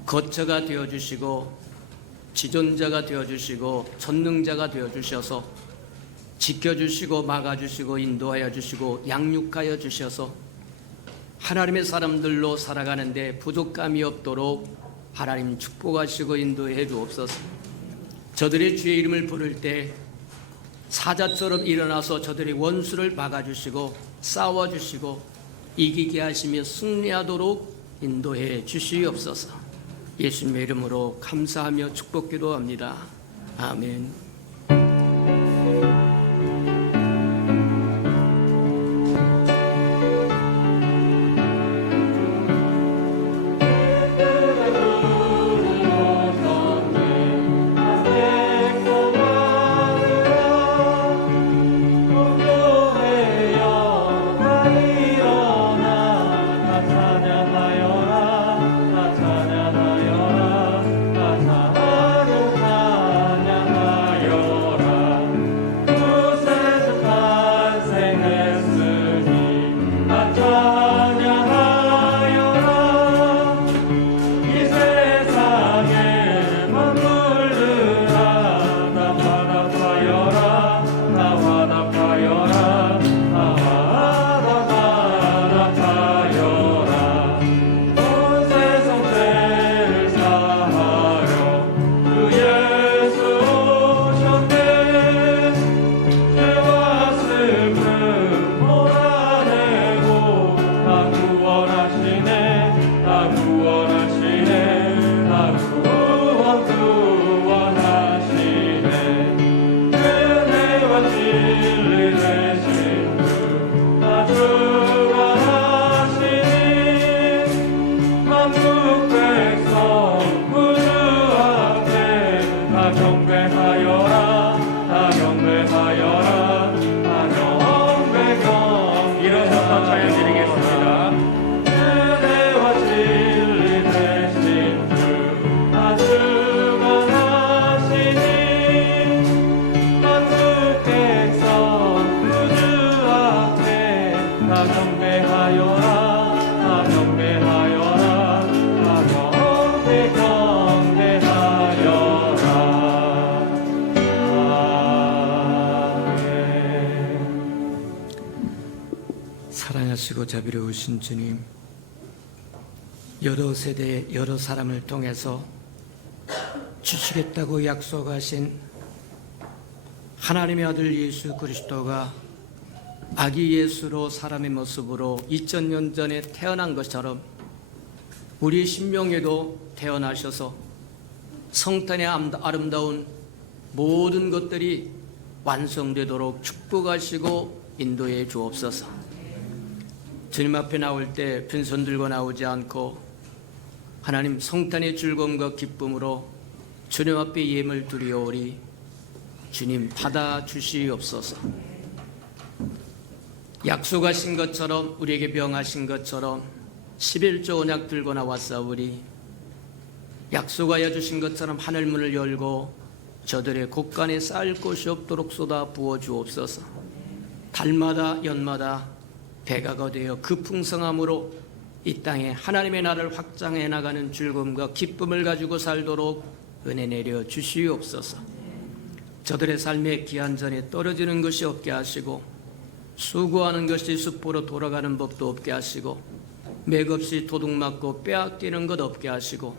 거처가 되어주시고 지존자가 되어주시고 전능자가 되어주셔서 지켜주시고 막아주시고 인도하여 주시고 양육하여 주셔서 하나님의 사람들로 살아가는데 부족함이 없도록 하나님 축복하시고 인도해 주옵소서. 저들의 주의 이름을 부를 때 사자처럼 일어나서 저들의 원수를 막아주시고 싸워주시고 이기게 하시며 승리하도록 인도해 주시옵소서. 예수님의 이름으로 감사하며 축복기도 합니다. 아멘. 선하시고 자비로우신 주님, 여러 세대 여러 사람을 통해서 주시겠다고 약속하신 하나님의 아들 예수 그리스도가 아기 예수로 사람의 모습으로 2000년 전에 태어난 것처럼 우리 심령에도 태어나셔서 성탄의 아름다운 모든 것들이 완성되도록 축복하시고 인도해 주옵소서. 주님 앞에 나올 때 빈손 들고 나오지 않고 하나님 성탄의 즐거움과 기쁨으로 주님 앞에 예물 드리오리. 주님 받아 주시옵소서. 약속하신 것처럼 우리에게 명하신 것처럼 11조 언약 들고 나왔사오리. 약속하여 주신 것처럼 하늘문을 열고 저들의 곳간에 쌓일 곳이 없도록 쏟아 부어 주옵소서. 달마다 연마다 배가 거되어 그 풍성함으로 이 땅에 하나님의 나라를 확장해 나가는 즐거움과 기쁨을 가지고 살도록 은혜 내려 주시옵소서. 저들의 삶에 기한전에 떨어지는 것이 없게 하시고 수고하는 것이 숲으로 돌아가는 법도 없게 하시고 맥없이 도둑맞고 빼앗기는 것 없게 하시고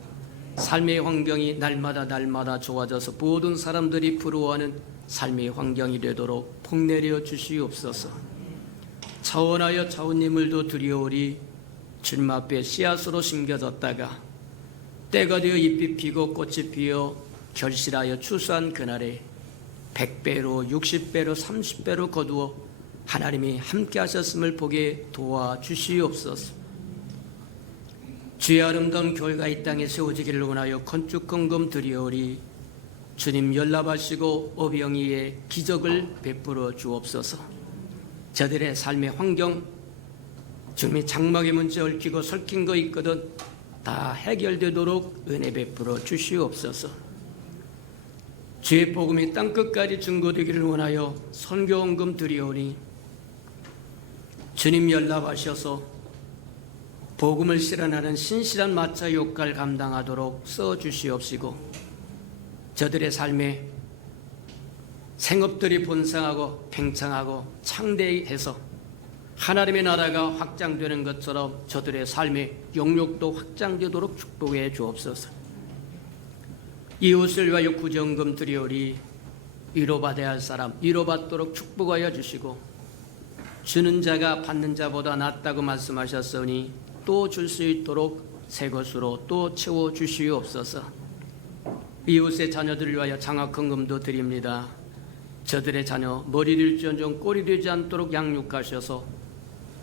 삶의 환경이 날마다 좋아져서 모든 사람들이 부러워하는 삶의 환경이 되도록 폭내려 주시옵소서. 차원하여 차원님을도 드리오리. 주님 앞에 씨앗으로 심겨졌다가 때가 되어 잎이 피고 꽃이 피어 결실하여 추수한 그날에 100배로 60배로 30배로 거두어 하나님이 함께 하셨음을 보게 도와주시옵소서. 주의 아름다운 교회가 이 땅에 세워지기를 원하여 건축헌금 드리오리. 주님 연락하시고 오병이의 기적을 베풀어 주옵소서. 저들의 삶의 환경, 주님의 장막의 문제 얽히고 설킨 거 있거든 다 해결되도록 은혜 베풀어 주시옵소서. 주의 복음이 땅끝까지 증거되기를 원하여 선교헌금 드리오니 주님 연락하셔서 복음을 실현하는 신실한 마차 역할 감당하도록 써주시옵시고 저들의 삶에 생업들이 번성하고 팽창하고 창대해서 하나님의 나라가 확장되는 것처럼 저들의 삶의 영역도 확장되도록 축복해 주옵소서. 이웃을 위하여 구정금 드리오리. 위로받아야 할 사람 위로받도록 축복하여 주시고 주는 자가 받는 자보다 낫다고 말씀하셨으니 또 줄 수 있도록 새 것으로 또 채워 주시옵소서. 이웃의 자녀들을 위하여 장학헌금도 드립니다. 저들의 자녀 머리 될지언정 꼬리 되지 않도록 양육하셔서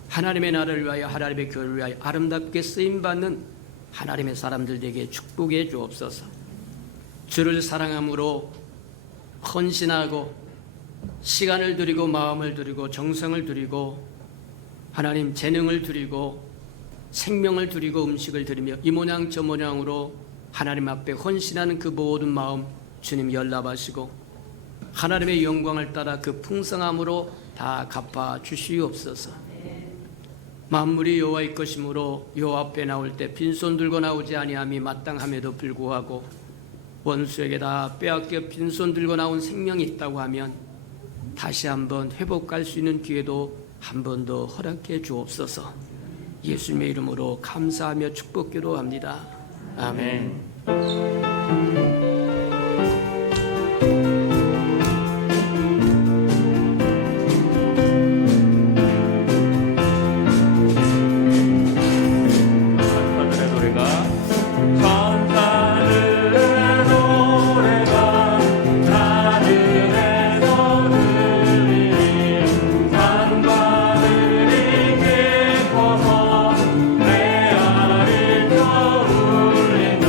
하나님의 나라를 위하여 하나님의 교회를 위하여 아름답게 쓰임받는 하나님의 사람들 되게 축복해 주옵소서. 주를 사랑함으로 헌신하고 시간을 드리고 마음을 드리고 정성을 드리고 하나님 재능을 드리고 생명을 드리고 음식을 드리며 이 모양 저 모양으로 하나님 앞에 헌신하는 그 모든 마음 주님 연락하시고 하나님의 영광을 따라 그 풍성함으로 다 갚아 주시옵소서. 만물이 여호와의 것이므로 여호와 앞에 나올 때 빈손 들고 나오지 아니함이 마땅함에도 불구하고 원수에게 다 빼앗겨 빈손 들고 나온 생명이 있다고 하면 다시 한번 회복할 수 있는 기회도 한 번 더 허락해 주옵소서. 예수님의 이름으로 감사하며 축복기도 합니다. 아멘. 천사들의 노래가 천사들의 노래가 하늘에서 들리니 산과 들이 깊어서 메아리쳐 울린다.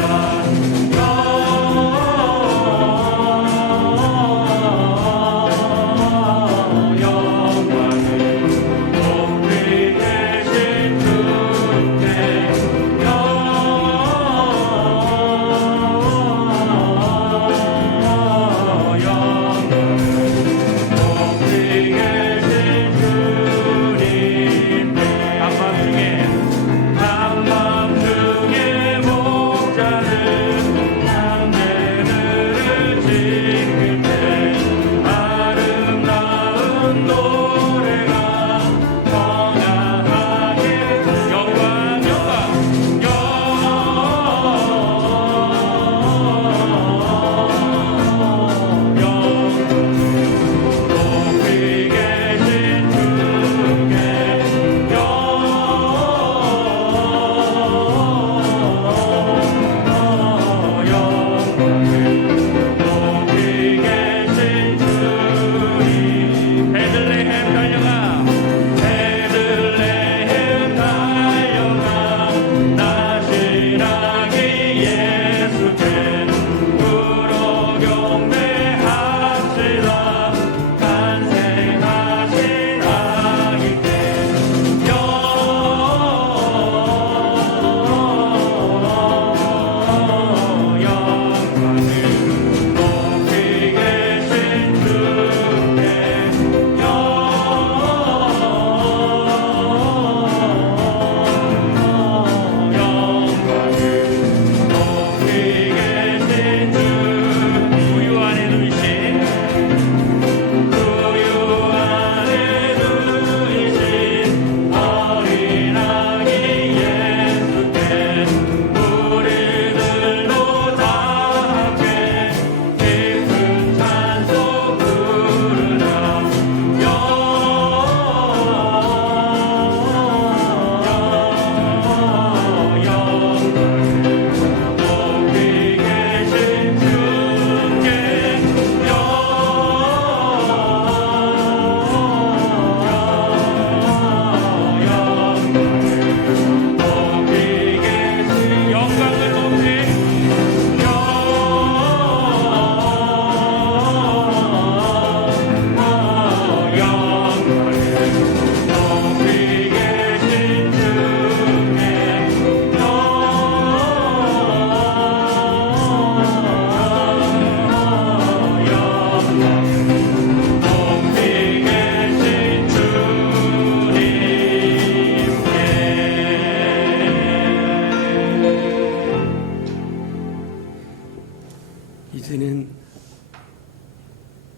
이제는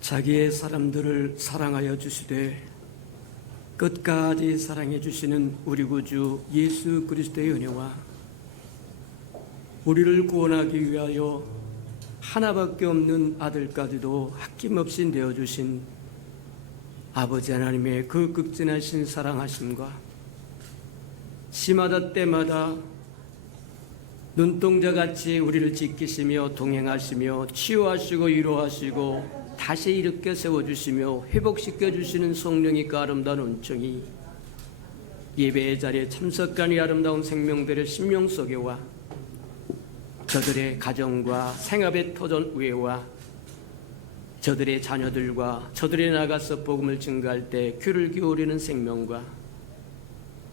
자기의 사람들을 사랑하여 주시되 끝까지 사랑해 주시는 우리 구주 예수 그리스도의 은혜와 우리를 구원하기 위하여 하나밖에 없는 아들까지도 아낌없이 내어주신 아버지 하나님의 그 극진하신 사랑하심과 시마다 때마다 눈동자같이 우리를 지키시며 동행하시며 치유하시고 위로하시고 다시 일으켜 세워주시며 회복시켜 주시는 성령의 그 아름다운 은총이 예배의 자리에 참석한 이 아름다운 생명들의 심령 속에와 저들의 가정과 생업의 터전 위에와 저들의 자녀들과 저들의 나가서 복음을 증거할 때 귀를 기울이는 생명과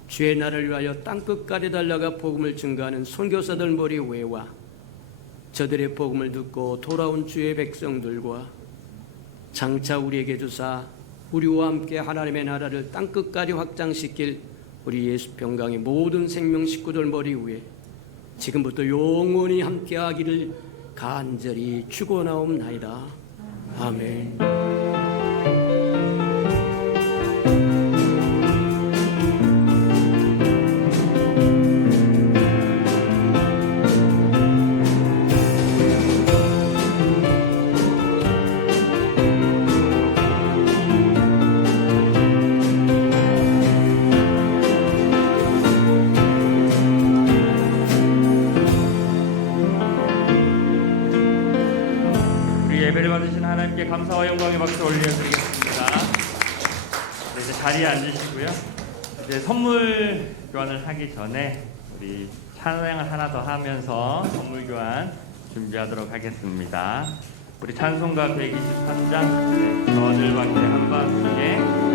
주의 나라를 위하여 땅끝까지 달려가 복음을 증거하는 선교사들 머리 위에와 저들의 복음을 듣고 돌아온 주의 백성들과 장차 우리에게 주사 우리와 함께 하나님의 나라를 땅끝까지 확장시킬 우리 예수 평강의 모든 생명 식구들 머리 위에 지금부터 영원히 함께하기를 간절히 축원하옵나이다. 아멘. 예배를 받으신 하나님께 감사와 영광의 박수 올려드리겠습니다. 네, 이제 자리에 앉으시고요. 이제 선물 교환을 하기 전에 우리 찬양을 하나 더 하면서 선물 교환 준비하도록 하겠습니다. 우리 찬송가 123장 저들밖에 한밤중에